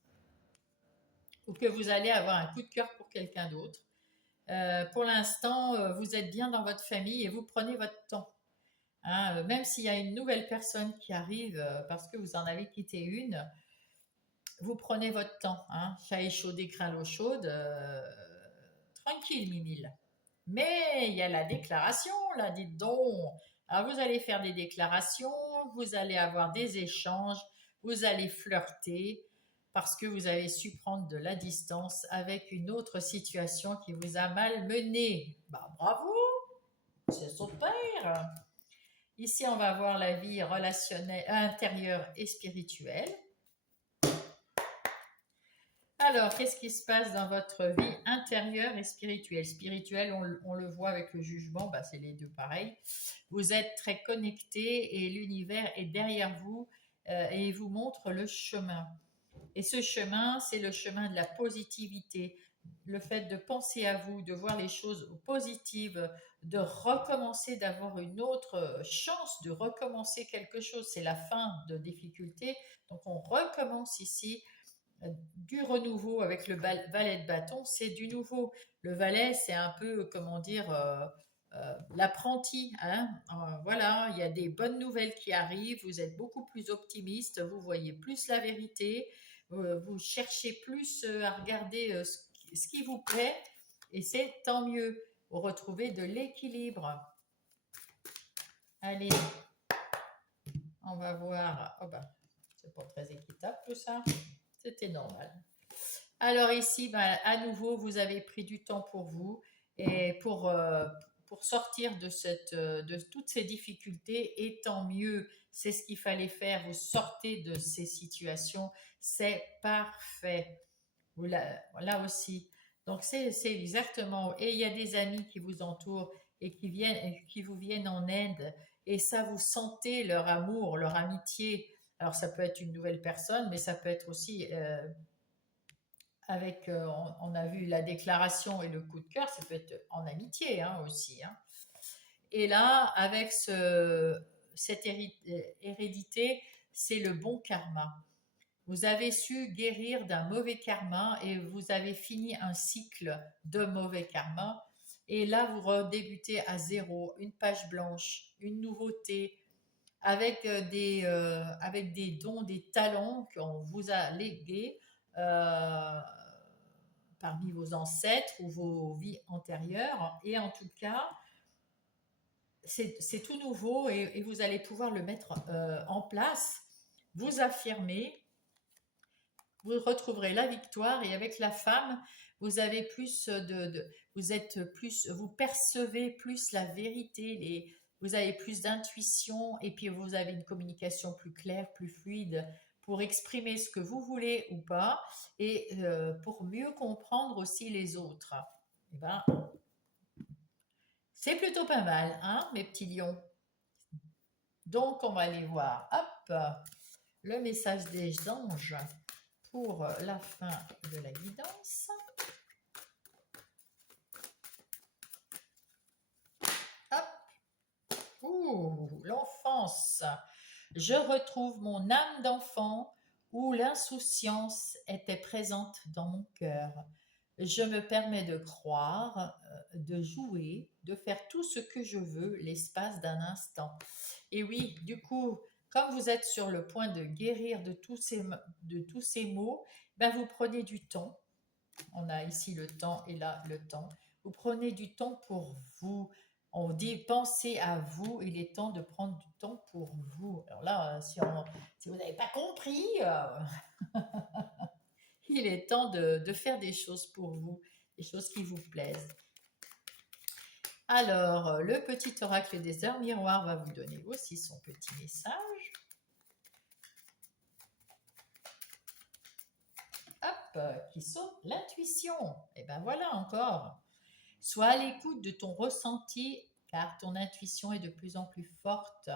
ou que vous allez avoir un coup de cœur pour quelqu'un d'autre. Pour l'instant, vous êtes bien dans votre famille et vous prenez votre temps, hein. Même s'il y a une nouvelle personne qui arrive parce que vous en avez quitté une, vous prenez votre temps, hein. Chat échaudé craint l'eau chaude. Tranquille, Mimile. Mais il y a la déclaration, là, dites donc. Alors, vous allez faire des déclarations, vous allez avoir des échanges, vous allez flirter parce que vous avez su prendre de la distance avec une autre situation qui vous a mal mené. Bah, bravo, c'est super. Ici, on va voir la vie relationnelle, intérieure et spirituelle. Alors, qu'est-ce qui se passe dans votre vie intérieure et spirituelle? Spirituelle, on le voit avec le jugement, bah, c'est les deux pareils. Vous êtes très connecté et l'univers est derrière vous et il vous montre le chemin. Et ce chemin, c'est le chemin de la positivité, le fait de penser à vous, de voir les choses positives, de recommencer, d'avoir une autre chance de recommencer quelque chose. C'est la fin de difficulté. Donc on recommence ici du renouveau avec le valet de bâton, c'est du nouveau. Le valet, c'est un peu, comment dire, l'apprenti, hein. Voilà, il y a des bonnes nouvelles qui arrivent, vous êtes beaucoup plus optimiste, vous voyez plus la vérité, vous cherchez plus à regarder ce qui vous plaît, et c'est tant mieux. Vous retrouvez de l'équilibre. Allez, on va voir. Oh ben, c'est pas très équitable tout ça. C'était normal. Alors ici, ben, à nouveau, vous avez pris du temps pour vous et pour sortir de toutes ces difficultés, et tant mieux, c'est ce qu'il fallait faire, vous sortez de ces situations, c'est parfait. Là aussi. Donc c'est exactement, et il y a des amis qui vous entourent et qui vous viennent en aide, et ça, vous sentez leur amour, leur amitié. Alors ça peut être une nouvelle personne, mais ça peut être aussi on a vu la déclaration et le coup de cœur, ça peut être en amitié, hein, aussi, hein. Et là, avec cette hérédité, c'est le bon karma. Vous avez su guérir d'un mauvais karma et vous avez fini un cycle de mauvais karma. Et là, vous redébutez à zéro, une page blanche, une nouveauté, avec des dons, des talents qu'on vous a légués. euh, Parmi vos ancêtres ou vos vies antérieures. Et en tout cas, c'est tout nouveau, et vous allez pouvoir le mettre en place, vous affirmer, vous retrouverez la victoire. Et avec la femme, vous avez plus vous êtes plus, vous percevez plus la vérité, vous avez plus d'intuition, et puis vous avez une communication plus claire, plus fluide, pour exprimer ce que vous voulez ou pas, et pour mieux comprendre aussi les autres. Eh ben, c'est plutôt pas mal, hein, mes petits lions. Donc, on va aller voir, hop, le message des anges pour la fin de la guidance. Hop, ouh, l'enfance. Je retrouve mon âme d'enfant où l'insouciance était présente dans mon cœur. Je me permets de croire, de jouer, de faire tout ce que je veux l'espace d'un instant. Et oui, du coup, comme vous êtes sur le point de guérir de tous ces maux, ben vous prenez du temps. On a ici le temps et là le temps. Vous prenez du temps pour vous. On dit pensez à vous, il est temps de prendre du temps pour vous. Alors là, si vous n'avez pas compris, il est temps de faire des choses pour vous. des choses qui vous plaisent. Alors, le petit oracle des heures miroirs va vous donner aussi son petit message. Hop, qui sont l'intuition. Et ben voilà encore. Sois à l'écoute de ton ressenti car ton intuition est de plus en plus forte.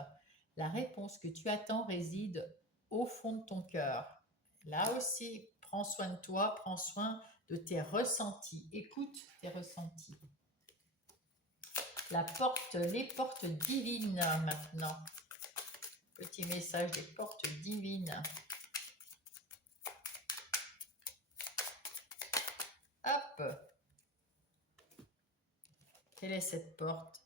La réponse que tu attends réside au fond de ton cœur. Là aussi, prends soin de toi, prends soin de tes ressentis. Écoute tes ressentis. Les portes divines maintenant. Petit message des portes divines. Hop. Quelle est cette porte?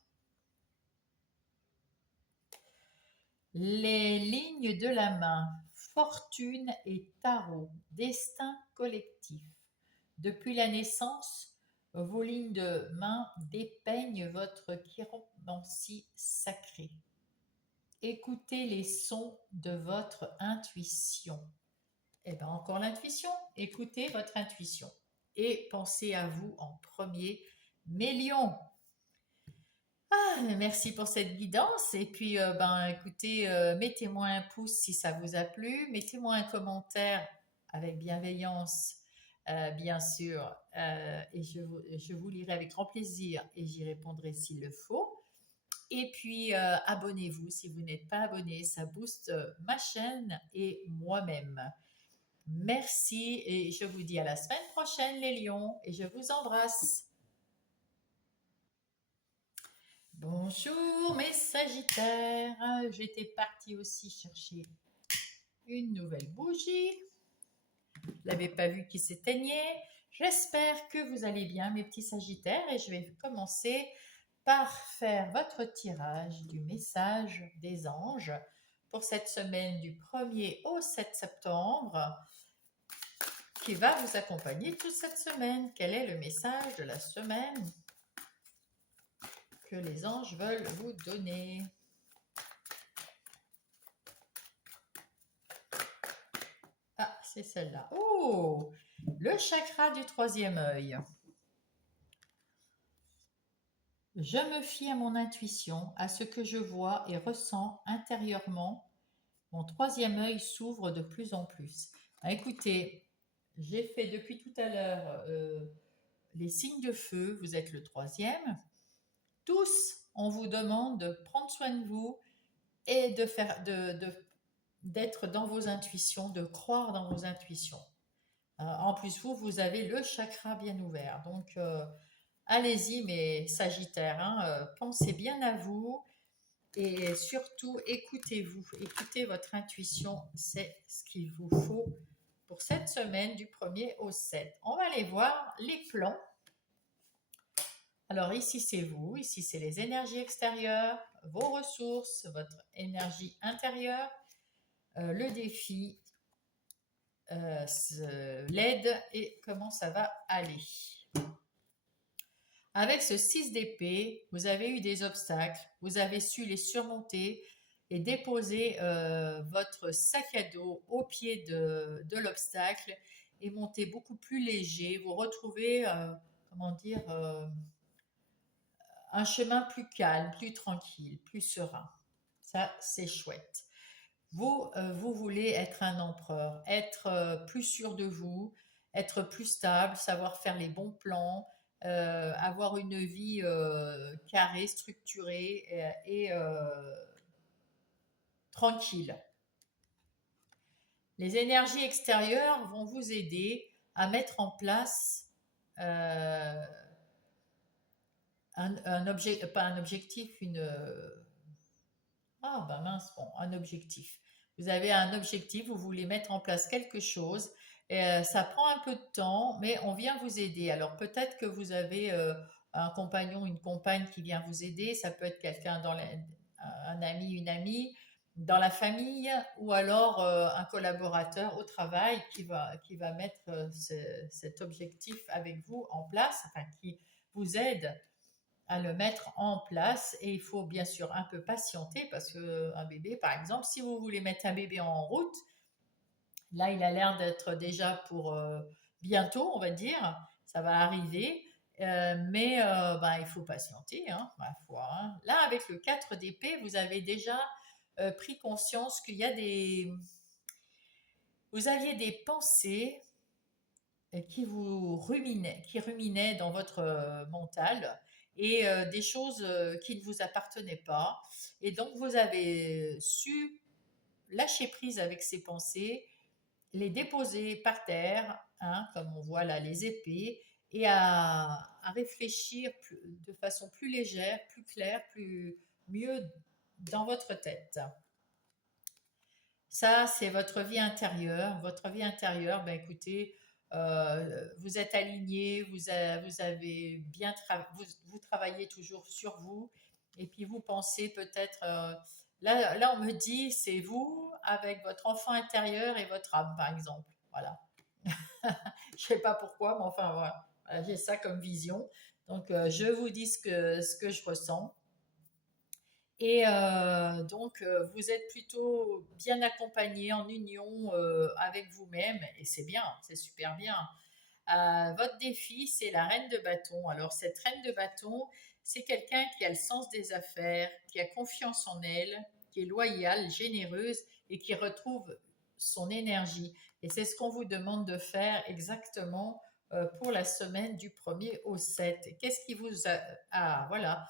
Les lignes de la main, fortune et tarot, destin collectif. Depuis la naissance, vos lignes de main dépeignent votre chiromancie sacrée. Écoutez les sons de votre intuition. Et bien encore l'intuition, écoutez votre intuition. Et pensez à vous en premier, mes lions. Merci pour cette guidance. Et puis, écoutez, mettez-moi un pouce si ça vous a plu. Mettez-moi un commentaire avec bienveillance, bien sûr. Et je vous lirai avec grand plaisir et j'y répondrai s'il le faut. Et puis, abonnez-vous si vous n'êtes pas abonné. Ça booste ma chaîne et moi-même. Merci et je vous dis à la semaine prochaine, les lions. Et je vous embrasse. Bonjour mes Sagittaires, j'étais partie aussi chercher une nouvelle bougie. Vous l'avez pas vu qui s'éteignait. J'espère que vous allez bien mes petits Sagittaires et je vais commencer par faire votre tirage du message des anges pour cette semaine du 1er au 7 septembre qui va vous accompagner toute cette semaine. Quel est le message de la semaine que les anges veulent vous donner? Ah, c'est celle-là. Oh, le chakra du troisième œil. Je me fie à mon intuition, à ce que je vois et ressens intérieurement. Mon troisième œil s'ouvre de plus en plus. Écoutez, j'ai fait depuis tout à l'heure les signes de feu. Vous êtes le troisième. Tous, on vous demande de prendre soin de vous et d'être dans vos intuitions, de croire dans vos intuitions. En plus, vous avez le chakra bien ouvert. Donc, allez-y, mes Sagittaires, pensez bien à vous et surtout, écoutez-vous. Écoutez votre intuition, c'est ce qu'il vous faut pour cette semaine du 1er au 7. On va aller voir les plans. Alors ici, c'est vous. Ici, c'est les énergies extérieures, vos ressources, votre énergie intérieure, le défi, l'aide et comment ça va aller. Avec ce 6 d'épée, vous avez eu des obstacles, vous avez su les surmonter et déposer votre sac à dos au pied de l'obstacle et monter beaucoup plus léger. Vous retrouvez, un chemin plus calme, plus tranquille, plus serein. Ça, c'est chouette. Vous voulez être un empereur, être plus sûr de vous, être plus stable, savoir faire les bons plans, avoir une vie carrée, structurée et tranquille. Les énergies extérieures vont vous aider à mettre en place pas un objectif, un objectif. Vous avez un objectif, vous voulez mettre en place quelque chose. Ça prend un peu de temps, mais on vient vous aider. Alors peut-être que vous avez un compagnon, une compagne qui vient vous aider. Ça peut être quelqu'un un ami, une amie dans la famille, ou alors un collaborateur au travail qui va mettre cet objectif avec vous en place, enfin qui vous aide à le mettre en place et il faut bien sûr un peu patienter parce qu'un bébé, par exemple, si vous voulez mettre un bébé en route, là il a l'air d'être déjà pour bientôt, on va dire, ça va arriver. Ben, il faut patienter, hein, ma foi, hein. Là, avec le 4 d'épée, vous avez déjà pris conscience qu'il y a vous aviez des pensées qui ruminaient dans votre mental et des choses qui ne vous appartenaient pas. Et donc, vous avez su lâcher prise avec ces pensées, les déposer par terre, hein, comme on voit là les épées, et à réfléchir de façon plus légère, plus claire, mieux dans votre tête. Ça, c'est votre vie intérieure. Votre vie intérieure, ben écoutez, vous êtes aligné, vous avez vous travaillez toujours sur vous, et puis vous pensez peut-être, là, on me dit, c'est vous avec votre enfant intérieur et votre âme, par exemple. Voilà. Je sais pas pourquoi, mais enfin, voilà. Voilà, j'ai ça comme vision. Donc, je vous dis ce que je ressens. Et donc, vous êtes plutôt bien accompagné en union avec vous-même, et c'est bien, c'est super bien. Votre défi, c'est la reine de bâton. Alors, cette reine de bâton, c'est quelqu'un qui a le sens des affaires, qui a confiance en elle, qui est loyale, généreuse et qui retrouve son énergie. Et c'est ce qu'on vous demande de faire exactement pour la semaine du 1er au 7. Qu'est-ce qui vous a... Ah, voilà.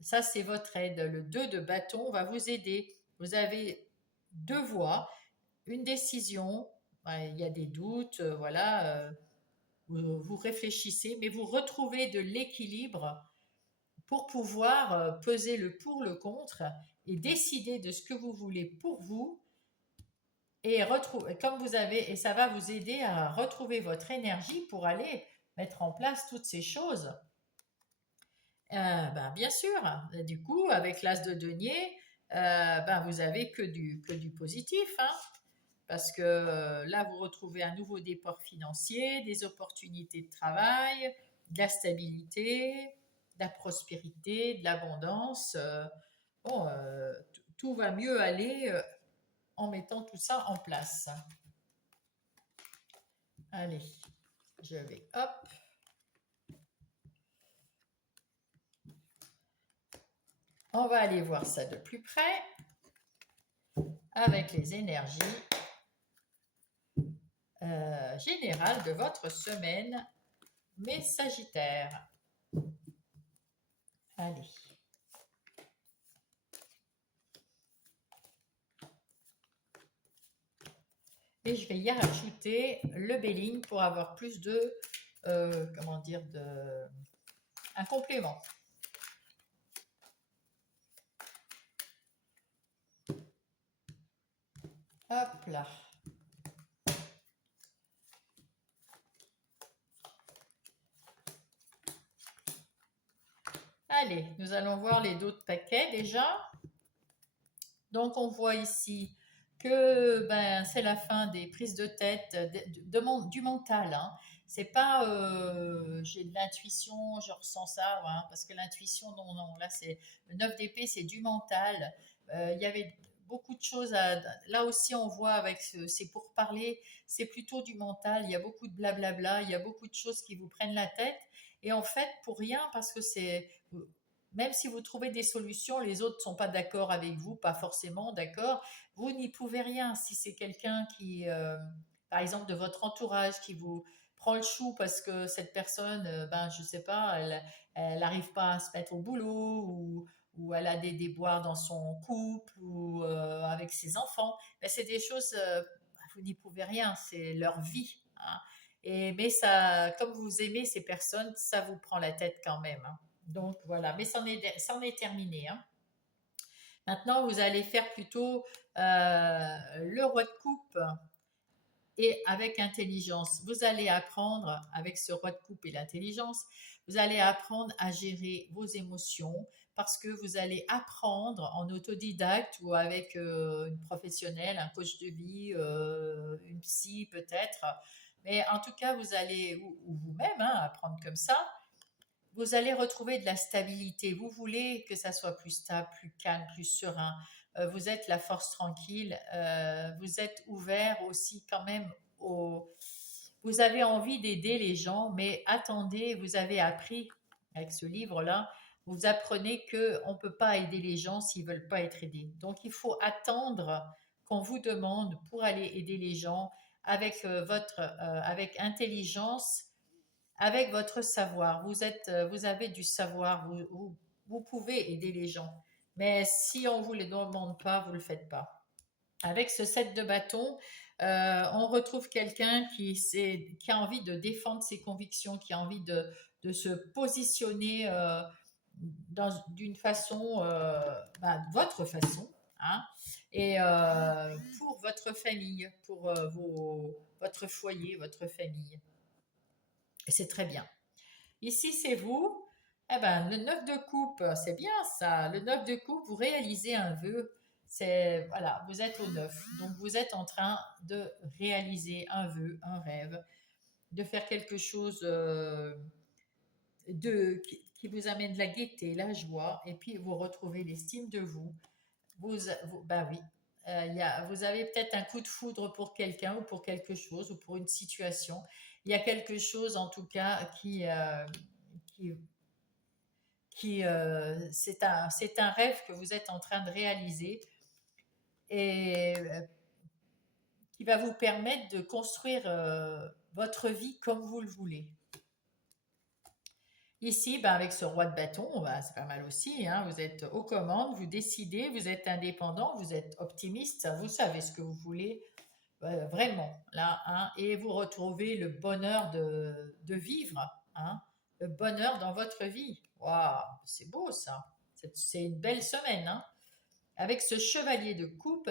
Ça, c'est votre aide. Le 2 de bâton va vous aider. Vous avez deux voies, une décision. Ouais, il y a des doutes, voilà. Vous réfléchissez, mais vous retrouvez de l'équilibre pour pouvoir peser le pour, le contre et décider de ce que vous voulez pour vous et retrouver, comme vous avez, et ça va vous aider à retrouver votre énergie pour aller mettre en place toutes ces choses. Ben, bien sûr, du coup, avec l'as de denier, ben, vous avez que du positif, hein, parce que là, vous retrouvez un nouveau déport financier, des opportunités de travail, de la stabilité, de la prospérité, de l'abondance. Bon, tout va mieux aller en mettant tout ça en place. Allez, je vais, hop, on va aller voir ça de plus près avec les énergies générales de votre semaine, mes Sagittaires. Allez. Et je vais y rajouter le Béline pour avoir plus de, comment dire, un complément. Hop là. Allez, nous allons voir les d'autres paquets déjà. Donc on voit ici que ben, c'est la fin des prises de tête du mental. Hein. C'est pas j'ai de l'intuition, je ressens ça, hein, parce que l'intuition, non, non, là c'est le 9 d'épée, c'est du mental. Il y avait beaucoup de choses là aussi on voit avec ces pourparlers, c'est plutôt du mental, il y a beaucoup de blablabla, il y a beaucoup de choses qui vous prennent la tête et en fait pour rien parce que c'est même si vous trouvez des solutions, les autres ne sont pas d'accord avec vous, pas forcément d'accord. Vous n'y pouvez rien. Si c'est quelqu'un qui, par exemple, de votre entourage, qui vous prend le chou parce que cette personne, ben, je ne sais pas, elle n'arrive pas à se mettre au boulot ou elle a des déboires dans son couple ou avec ses enfants, ben, c'est des choses, vous n'y pouvez rien, c'est leur vie. Hein. Mais ça, comme vous aimez ces personnes, ça vous prend la tête quand même. Hein. Donc voilà, mais c'en est terminé. Hein. Maintenant, vous allez faire plutôt le roi de coupe et avec intelligence. Vous allez apprendre avec ce roi de coupe et l'intelligence, vous allez apprendre à gérer vos émotions parce que vous allez apprendre en autodidacte ou avec une professionnelle, un coach de vie, une psy peut-être. Mais en tout cas, vous allez, ou vous-même, hein, apprendre comme ça, vous allez retrouver de la stabilité. Vous voulez que ça soit plus stable, plus calme, plus serein. Vous êtes la force tranquille. Vous êtes ouvert aussi quand même Vous avez envie d'aider les gens, mais attendez, vous avez appris avec ce livre-là, vous apprenez qu'on ne peut pas aider les gens s'ils ne veulent pas être aidés. Donc il faut attendre qu'on vous demande pour aller aider les gens avec, avec intelligence, avec votre savoir. Vous avez du savoir, vous pouvez aider les gens. Mais si on ne vous le demande pas, vous ne le faites pas. Avec ce set de bâtons, on retrouve quelqu'un qui a envie de défendre ses convictions, qui a envie de se positionner d'une façon, votre façon, hein, et pour votre famille, pour votre foyer, votre famille. Et c'est très bien. Ici, c'est vous. Eh ben, le 9 de coupe, c'est bien ça. Le 9 de coupe, vous réalisez un vœu. C'est, voilà, vous êtes au 9. Donc, vous êtes en train de réaliser un vœu, un rêve, de faire quelque chose qui vous amène de la gaieté, la joie, et puis vous retrouvez l'estime de vous. Bah oui, vous avez peut-être un coup de foudre pour quelqu'un ou pour quelque chose ou pour une situation. Il y a quelque chose en tout cas qui, c'est un rêve que vous êtes en train de réaliser et qui va vous permettre de construire votre vie comme vous le voulez. Ici, ben, avec ce roi de bâton, ben, c'est pas mal aussi, hein. Vous êtes aux commandes, vous décidez, vous êtes indépendant, vous êtes optimiste, vous savez ce que vous voulez, vraiment, là, hein, et vous retrouvez le bonheur de vivre, hein, le bonheur dans votre vie. Waouh, c'est beau ça. C'est une belle semaine, hein. Avec ce chevalier de coupe,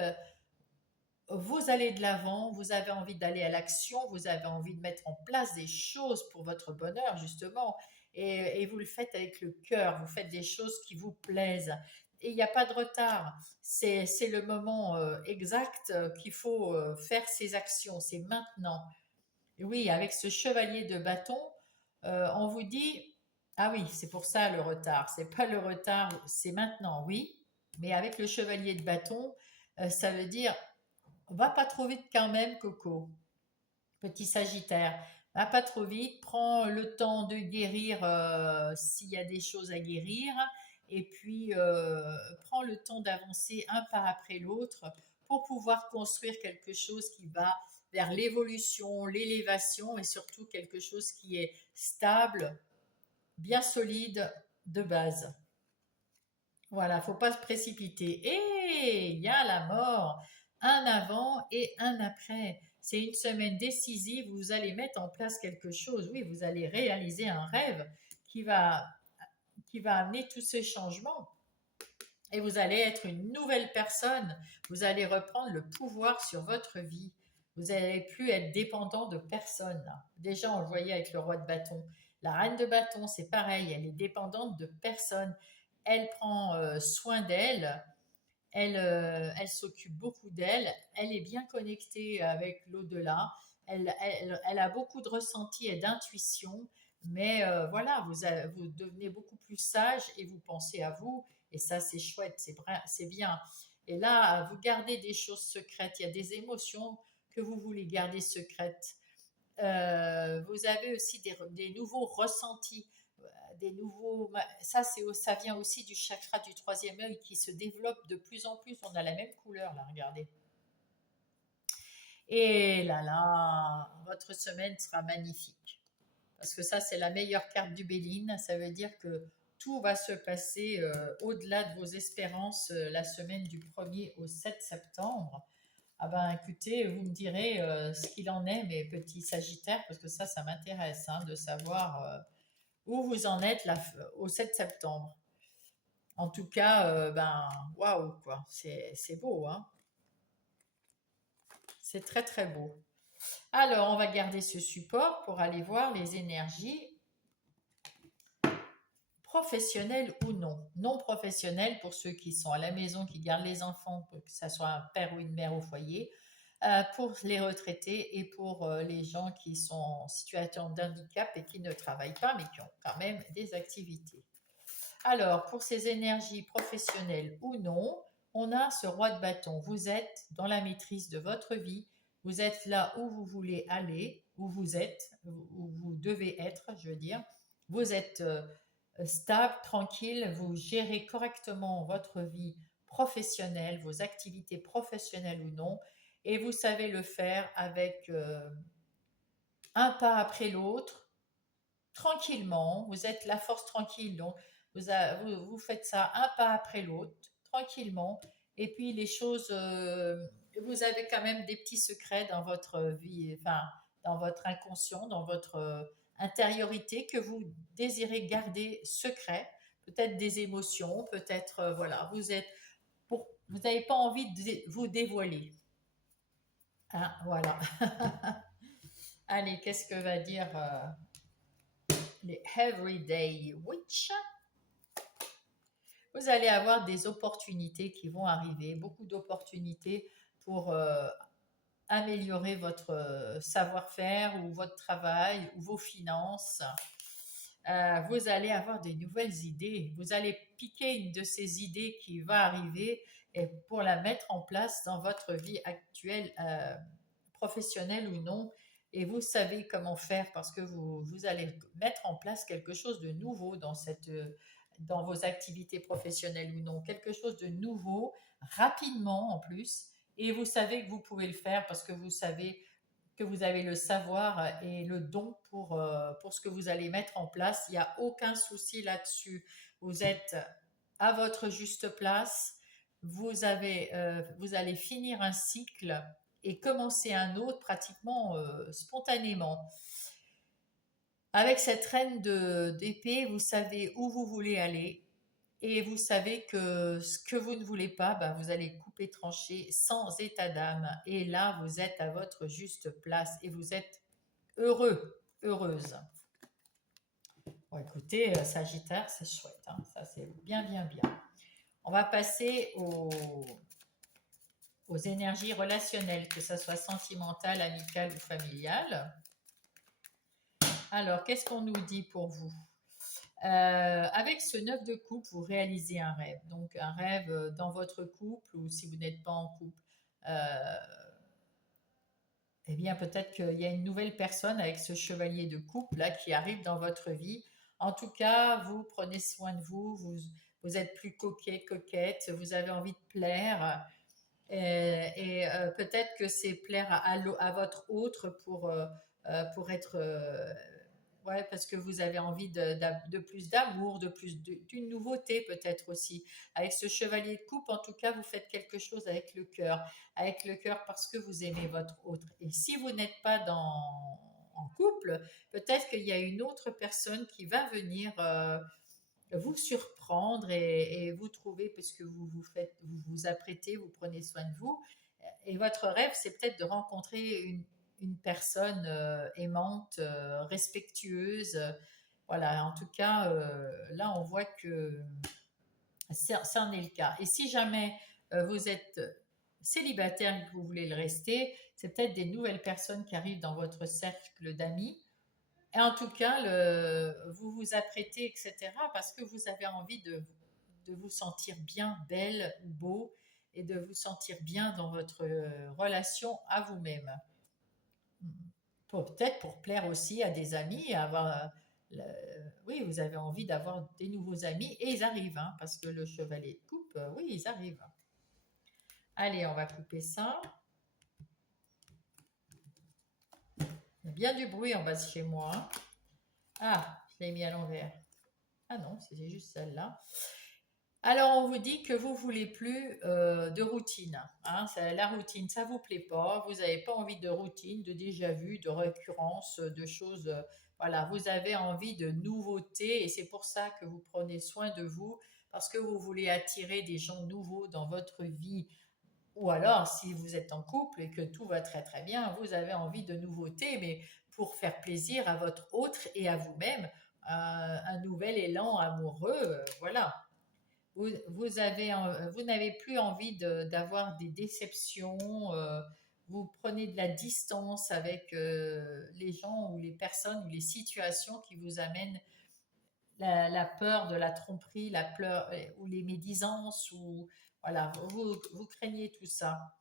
vous allez de l'avant, vous avez envie d'aller à l'action, vous avez envie de mettre en place des choses pour votre bonheur, justement, et vous le faites avec le cœur, vous faites des choses qui vous plaisent. Et il n'y a pas de retard, c'est le moment exact qu'il faut faire ces actions, c'est maintenant. Et oui, avec ce chevalier de bâton, on vous dit, ah oui, c'est pour ça le retard, c'est pas le retard, c'est maintenant, oui, mais avec le chevalier de bâton, ça veut dire va pas trop vite quand même, Coco. Petit Sagittaire, va pas trop vite. Prends le temps de guérir s'il y a des choses à guérir. Et puis, prends le temps d'avancer un pas après l'autre pour pouvoir construire quelque chose qui va vers l'évolution, l'élévation et surtout quelque chose qui est stable, bien solide de base. Voilà, faut pas se précipiter. Et il y a la mort, un avant et un après. C'est une semaine décisive où vous allez mettre en place quelque chose. Oui, vous allez réaliser un rêve qui va, qui va amener tous ces changements. Et vous allez être une nouvelle personne. Vous allez reprendre le pouvoir sur votre vie. Vous n'allez plus être dépendant de personne. Déjà, on le voyait avec le roi de bâton. La reine de bâton, c'est pareil. Elle est dépendante de personne. Elle prend soin d'elle. Elle s'occupe beaucoup d'elle. Elle est bien connectée avec l'au-delà. Elle a beaucoup de ressenti et d'intuition. Mais voilà, vous devenez beaucoup plus sage et vous pensez à vous. Et ça, c'est chouette, c'est bien. Et là, vous gardez des choses secrètes. Il y a des émotions que vous voulez garder secrètes. Vous avez aussi des nouveaux ressentis, ça vient aussi du chakra du troisième œil qui se développe de plus en plus. On a la même couleur là, regardez. Et là là, votre semaine sera magnifique. Parce que ça, c'est la meilleure carte du Béline. Ça veut dire que tout va se passer au-delà de vos espérances la semaine du 1er au 7 septembre. Ah ben écoutez, vous me direz ce qu'il en est, mes petits sagittaires, parce que ça m'intéresse hein, de savoir où vous en êtes là, au 7 septembre. En tout cas, ben waouh quoi, c'est beau, hein. C'est très très beau. Alors, on va garder ce support pour aller voir les énergies professionnelles ou non. Non professionnelles pour ceux qui sont à la maison, qui gardent les enfants, que ce soit un père ou une mère au foyer, pour les retraités et pour les gens qui sont en situation d'handicap et qui ne travaillent pas, mais qui ont quand même des activités. Alors, pour ces énergies professionnelles ou non, on a ce roi de bâton. Vous êtes dans la maîtrise de votre vie, Vous êtes là où vous voulez aller, où vous êtes, où vous devez être, je veux dire. Vous êtes stable, tranquille, vous gérez correctement votre vie professionnelle, vos activités professionnelles ou non, et vous savez le faire avec un pas après l'autre, tranquillement. Vous êtes la force tranquille, donc vous faites ça un pas après l'autre, tranquillement. Et puis les choses, vous avez quand même des petits secrets dans votre vie, enfin, dans votre inconscient, dans votre intériorité que vous désirez garder secret. Peut-être des émotions, peut-être, voilà, vous n'avez pas envie de vous dévoiler. Hein, voilà. Allez, qu'est-ce que va dire les Everyday Witch? Vous allez avoir des opportunités qui vont arriver, beaucoup d'opportunités pour améliorer votre savoir-faire ou votre travail ou vos finances. Vous allez avoir des nouvelles idées. Vous allez piquer une de ces idées qui va arriver et pour la mettre en place dans votre vie actuelle, professionnelle ou non. Et vous savez comment faire parce que vous allez mettre en place quelque chose de nouveau dans vos activités professionnelles ou non. Quelque chose de nouveau, rapidement en plus. Et vous savez que vous pouvez le faire parce que vous savez que vous avez le savoir et le don pour ce que vous allez mettre en place. Il n'y a aucun souci là-dessus. Vous êtes à votre juste place. Vous allez finir un cycle et commencer un autre pratiquement spontanément. Avec cette reine d'épée, vous savez où vous voulez aller et vous savez que ce que vous ne voulez pas, ben, vous allez couper, trancher sans état d'âme. Et là, vous êtes à votre juste place et vous êtes heureux, heureuse. Bon, écoutez, Sagittaire, c'est chouette, hein, ça c'est bien, bien, bien. On va passer aux énergies relationnelles, que ce soit sentimentale, amicale ou familiale. Alors, qu'est-ce qu'on nous dit pour vous? Avec ce 9 de coupe, vous réalisez un rêve. Donc, un rêve dans votre couple ou si vous n'êtes pas en couple. Euh, eh bien, peut-être qu'il y a une nouvelle personne avec ce chevalier de coupe là qui arrive dans votre vie. En tout cas, vous prenez soin de vous, vous êtes plus coquet, coquette, vous avez envie de plaire. Peut-être que c'est plaire à votre autre pour être ouais, parce que vous avez envie de plus d'amour, d'une nouveauté peut-être aussi. Avec ce chevalier de coupe, en tout cas, vous faites quelque chose avec le cœur parce que vous aimez votre autre. Et si vous n'êtes pas en couple, peut-être qu'il y a une autre personne qui va venir vous surprendre et vous trouver parce que vous vous apprêtez, vous prenez soin de vous. Et votre rêve, c'est peut-être de rencontrer une personne aimante, respectueuse. Voilà, en tout cas, là, on voit que ça en est le cas. Et si jamais vous êtes célibataire et que vous voulez le rester, c'est peut-être des nouvelles personnes qui arrivent dans votre cercle d'amis. Et en tout cas, vous vous apprêtez, etc., parce que vous avez envie de vous sentir bien, belle ou beau, et de vous sentir bien dans votre relation à vous-même. Peut-être pour plaire aussi à des amis, oui, vous avez envie d'avoir des nouveaux amis, et ils arrivent, hein, parce que le chevalet de coupe, oui, ils arrivent. Allez, on va couper ça. Il y a bien du bruit en bas de chez moi, hein. Ah, je l'ai mis à l'envers. Ah non, c'était juste celle-là. Alors, on vous dit que vous voulez plus de routine, hein, la routine, ça vous plaît pas. Vous n'avez pas envie de routine, de déjà vu, de récurrence, de choses. Voilà, vous avez envie de nouveautés et c'est pour ça que vous prenez soin de vous parce que vous voulez attirer des gens nouveaux dans votre vie. Ou alors, si vous êtes en couple et que tout va très très bien, vous avez envie de nouveautés, mais pour faire plaisir à votre autre et à vous-même, un nouvel élan amoureux, voilà. Vous n'avez plus envie d'avoir des déceptions, vous prenez de la distance avec les gens ou les personnes ou les situations qui vous amènent la peur de la tromperie, la peur ou les médisances ou voilà, vous craignez tout ça.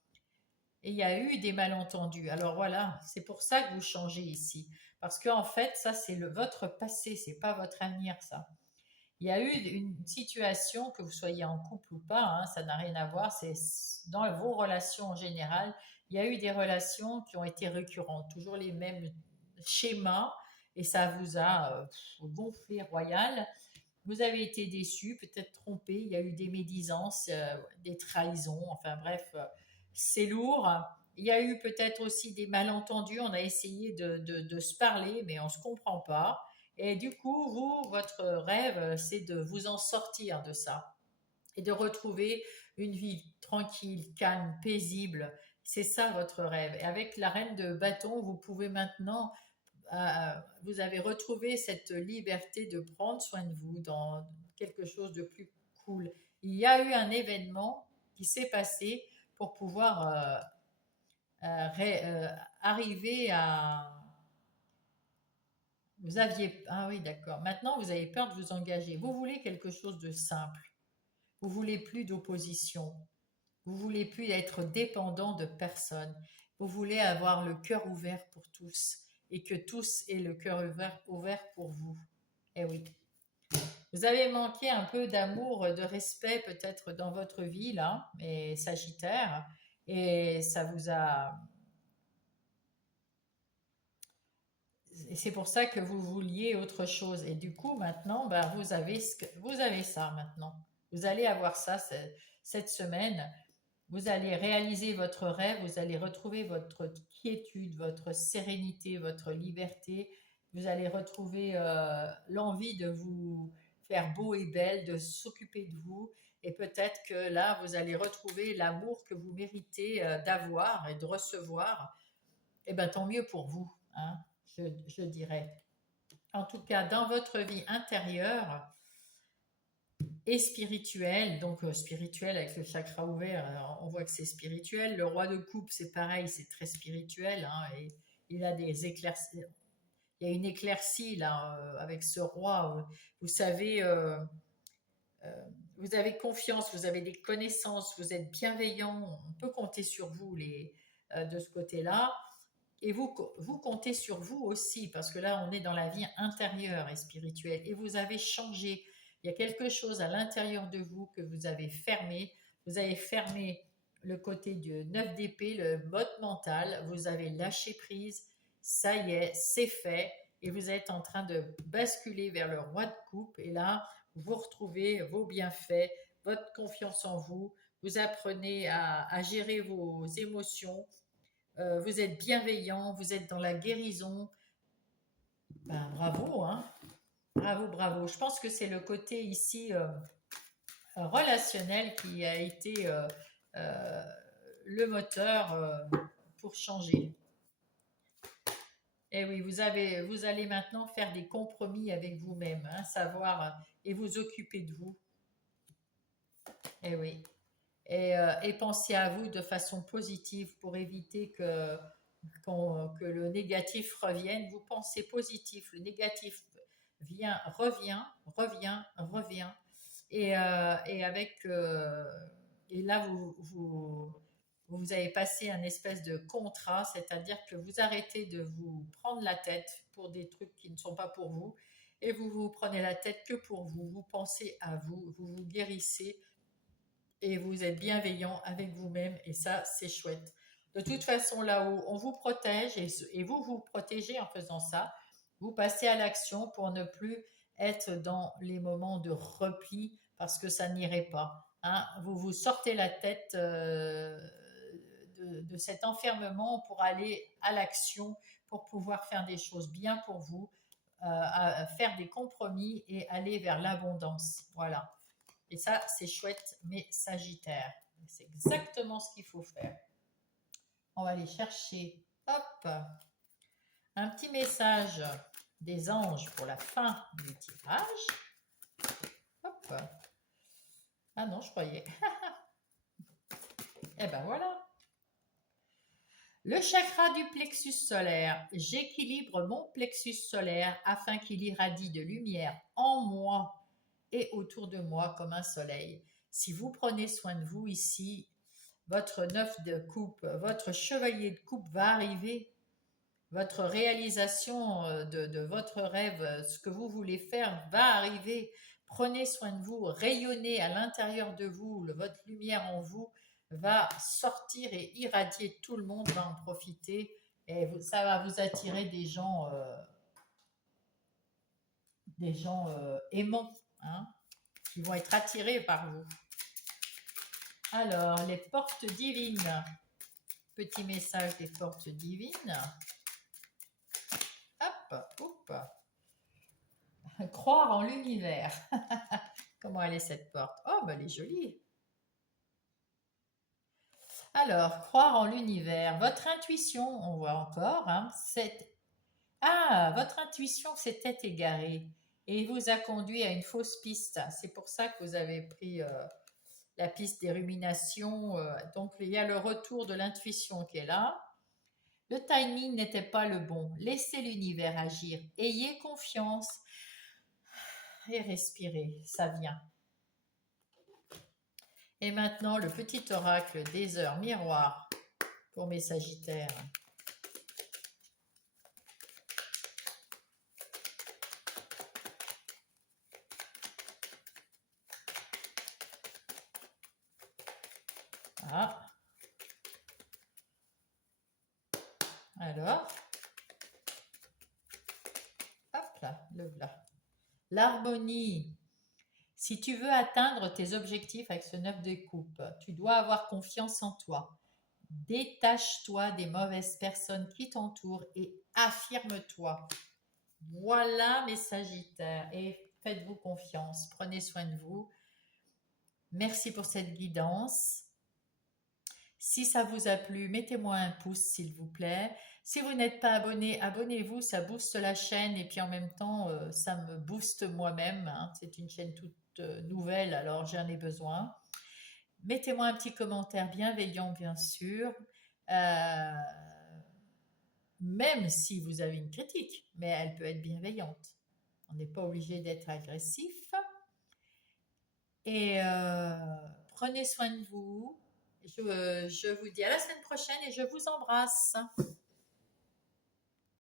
et il y a eu des malentendus. Alors voilà, c'est pour ça que vous changez ici. Parce qu'en fait, ça, c'est votre passé, c'est pas votre avenir, ça. Il y a eu une situation, que vous soyez en couple ou pas, hein, ça n'a rien à voir, c'est dans vos relations en général, il y a eu des relations qui ont été récurrentes, toujours les mêmes schémas, et ça vous a gonflé royal. Vous avez été déçu, peut-être trompé, il y a eu des médisances, des trahisons, enfin bref, c'est lourd. Il y a eu peut-être aussi des malentendus, on a essayé de se parler, mais on ne se comprend pas. Et du coup, vous, votre rêve, c'est de vous en sortir de ça et de retrouver une vie tranquille, calme, paisible. C'est ça votre rêve. Et avec la reine de bâton, vous pouvez maintenant, vous avez retrouvé cette liberté de prendre soin de vous dans quelque chose de plus cool. Il y a eu un événement qui s'est passé pour pouvoir arriver à... Vous aviez... Ah oui, d'accord. Maintenant, vous avez peur de vous engager. Vous voulez quelque chose de simple. Vous voulez plus d'opposition. Vous voulez plus être dépendant de personne. Vous voulez avoir le cœur ouvert pour tous et que tous aient le cœur ouvert pour vous. Eh oui. Vous avez manqué un peu d'amour, de respect peut-être dans votre vie là, mais Sagittaire, et ça vous a. Et c'est pour ça que vous vouliez autre chose. Et du coup, maintenant, ben, vous avez ça maintenant. Vous allez avoir ça cette semaine. Vous allez réaliser votre rêve, vous allez retrouver votre quiétude, votre sérénité, votre liberté. Vous allez retrouver l'envie de vous faire beau et belle, de s'occuper de vous. Et peut-être que là, vous allez retrouver l'amour que vous méritez d'avoir et de recevoir. Eh bien, tant mieux pour vous, hein, je dirais. En tout cas, dans votre vie intérieure, et spirituel, donc spirituel avec le chakra ouvert, alors, on voit que c'est spirituel. Le roi de coupe, c'est pareil, c'est très spirituel, hein, et il a des éclaircies. Il y a une éclaircie là avec ce roi. Vous savez, vous avez confiance, vous avez des connaissances, vous êtes bienveillant. On peut compter sur vous de ce côté-là. Et vous comptez sur vous aussi, parce que là, on est dans la vie intérieure et spirituelle. Et vous avez changé. Il y a quelque chose à l'intérieur de vous que vous avez fermé. Vous avez fermé le côté du 9 d'épée, le mode mental. Vous avez lâché prise. Ça y est, c'est fait. Et vous êtes en train de basculer vers le roi de coupe. Et là, vous retrouvez vos bienfaits, votre confiance en vous. Vous apprenez à gérer vos émotions, vous êtes bienveillant, vous êtes dans la guérison. Ben, bravo, hein? Bravo, bravo. Je pense que c'est le côté ici relationnel qui a été euh, le moteur pour changer. Et oui, vous allez maintenant faire des compromis avec vous-même, hein, savoir et vous occuper de vous. Et oui. Et pensez à vous de façon positive pour éviter que le négatif revienne. Vous pensez positif, le négatif revient. Et et là, vous avez passé un espèce de contrat, c'est-à-dire que vous arrêtez de vous prendre la tête pour des trucs qui ne sont pas pour vous, et vous vous prenez la tête que pour vous. Vous pensez à vous, vous vous guérissez et vous êtes bienveillant avec vous-même et ça, c'est chouette. De toute façon, là-haut, on vous protège et vous vous protégez en faisant ça. Vous passez à l'action pour ne plus être dans les moments de repli parce que ça n'irait pas, hein. Vous vous sortez la tête de cet enfermement pour aller à l'action, pour pouvoir faire des choses bien pour vous, à faire des compromis et aller vers l'abondance. Voilà. Et ça, c'est chouette, mais Sagittaire. C'est exactement ce qu'il faut faire. On va aller chercher, hop, un petit message des anges pour la fin du tirage. Hop. Ah non, je croyais. Eh ben voilà. Le chakra du plexus solaire. J'équilibre mon plexus solaire afin qu'il irradie de lumière en moi et autour de moi comme un soleil. Si vous prenez soin de vous ici, votre 9 de coupe, votre chevalier de coupe va arriver. Votre réalisation de votre rêve, ce que vous voulez faire va arriver. Prenez soin de vous, rayonnez à l'intérieur de vous, votre lumière en vous va sortir et irradier, tout le monde va en profiter et ça va vous attirer des gens aimants, hein, qui vont être attirés par vous. Alors, les portes divines. Petit message des portes divines. Hop, hop. Croire en l'univers. Comment elle est cette porte? Oh, ben elle est jolie. Alors, croire en l'univers. Votre intuition, on voit encore, hein, votre intuition s'était égarée et vous a conduit à une fausse piste. C'est pour ça que vous avez pris la piste des ruminations. Donc, il y a le retour de l'intuition qui est là. Le timing n'était pas le bon. Laissez l'univers agir. Ayez confiance et respirez. Ça vient. Et maintenant, le petit oracle des heures miroirs pour mes sagittaires. Ah. Alors, hop là, le voilà. L'harmonie. Si tu veux atteindre tes objectifs avec ce 9 de coupe, tu dois avoir confiance en toi. Détache-toi des mauvaises personnes qui t'entourent et affirme-toi. Voilà mes sagittaires et faites-vous confiance. Prenez soin de vous. Merci pour cette guidance. Si ça vous a plu, mettez-moi un pouce s'il vous plaît. Si vous n'êtes pas abonné, abonnez-vous, ça booste la chaîne et puis en même temps, ça me booste moi-même, hein. C'est une chaîne toute nouvelle, alors j'en ai besoin. Mettez-moi un petit commentaire bienveillant, bien sûr, euh, même si vous avez une critique, mais elle peut être bienveillante. On n'est pas obligé d'être agressif. Et prenez soin de vous. Je vous dis à la semaine prochaine et je vous embrasse.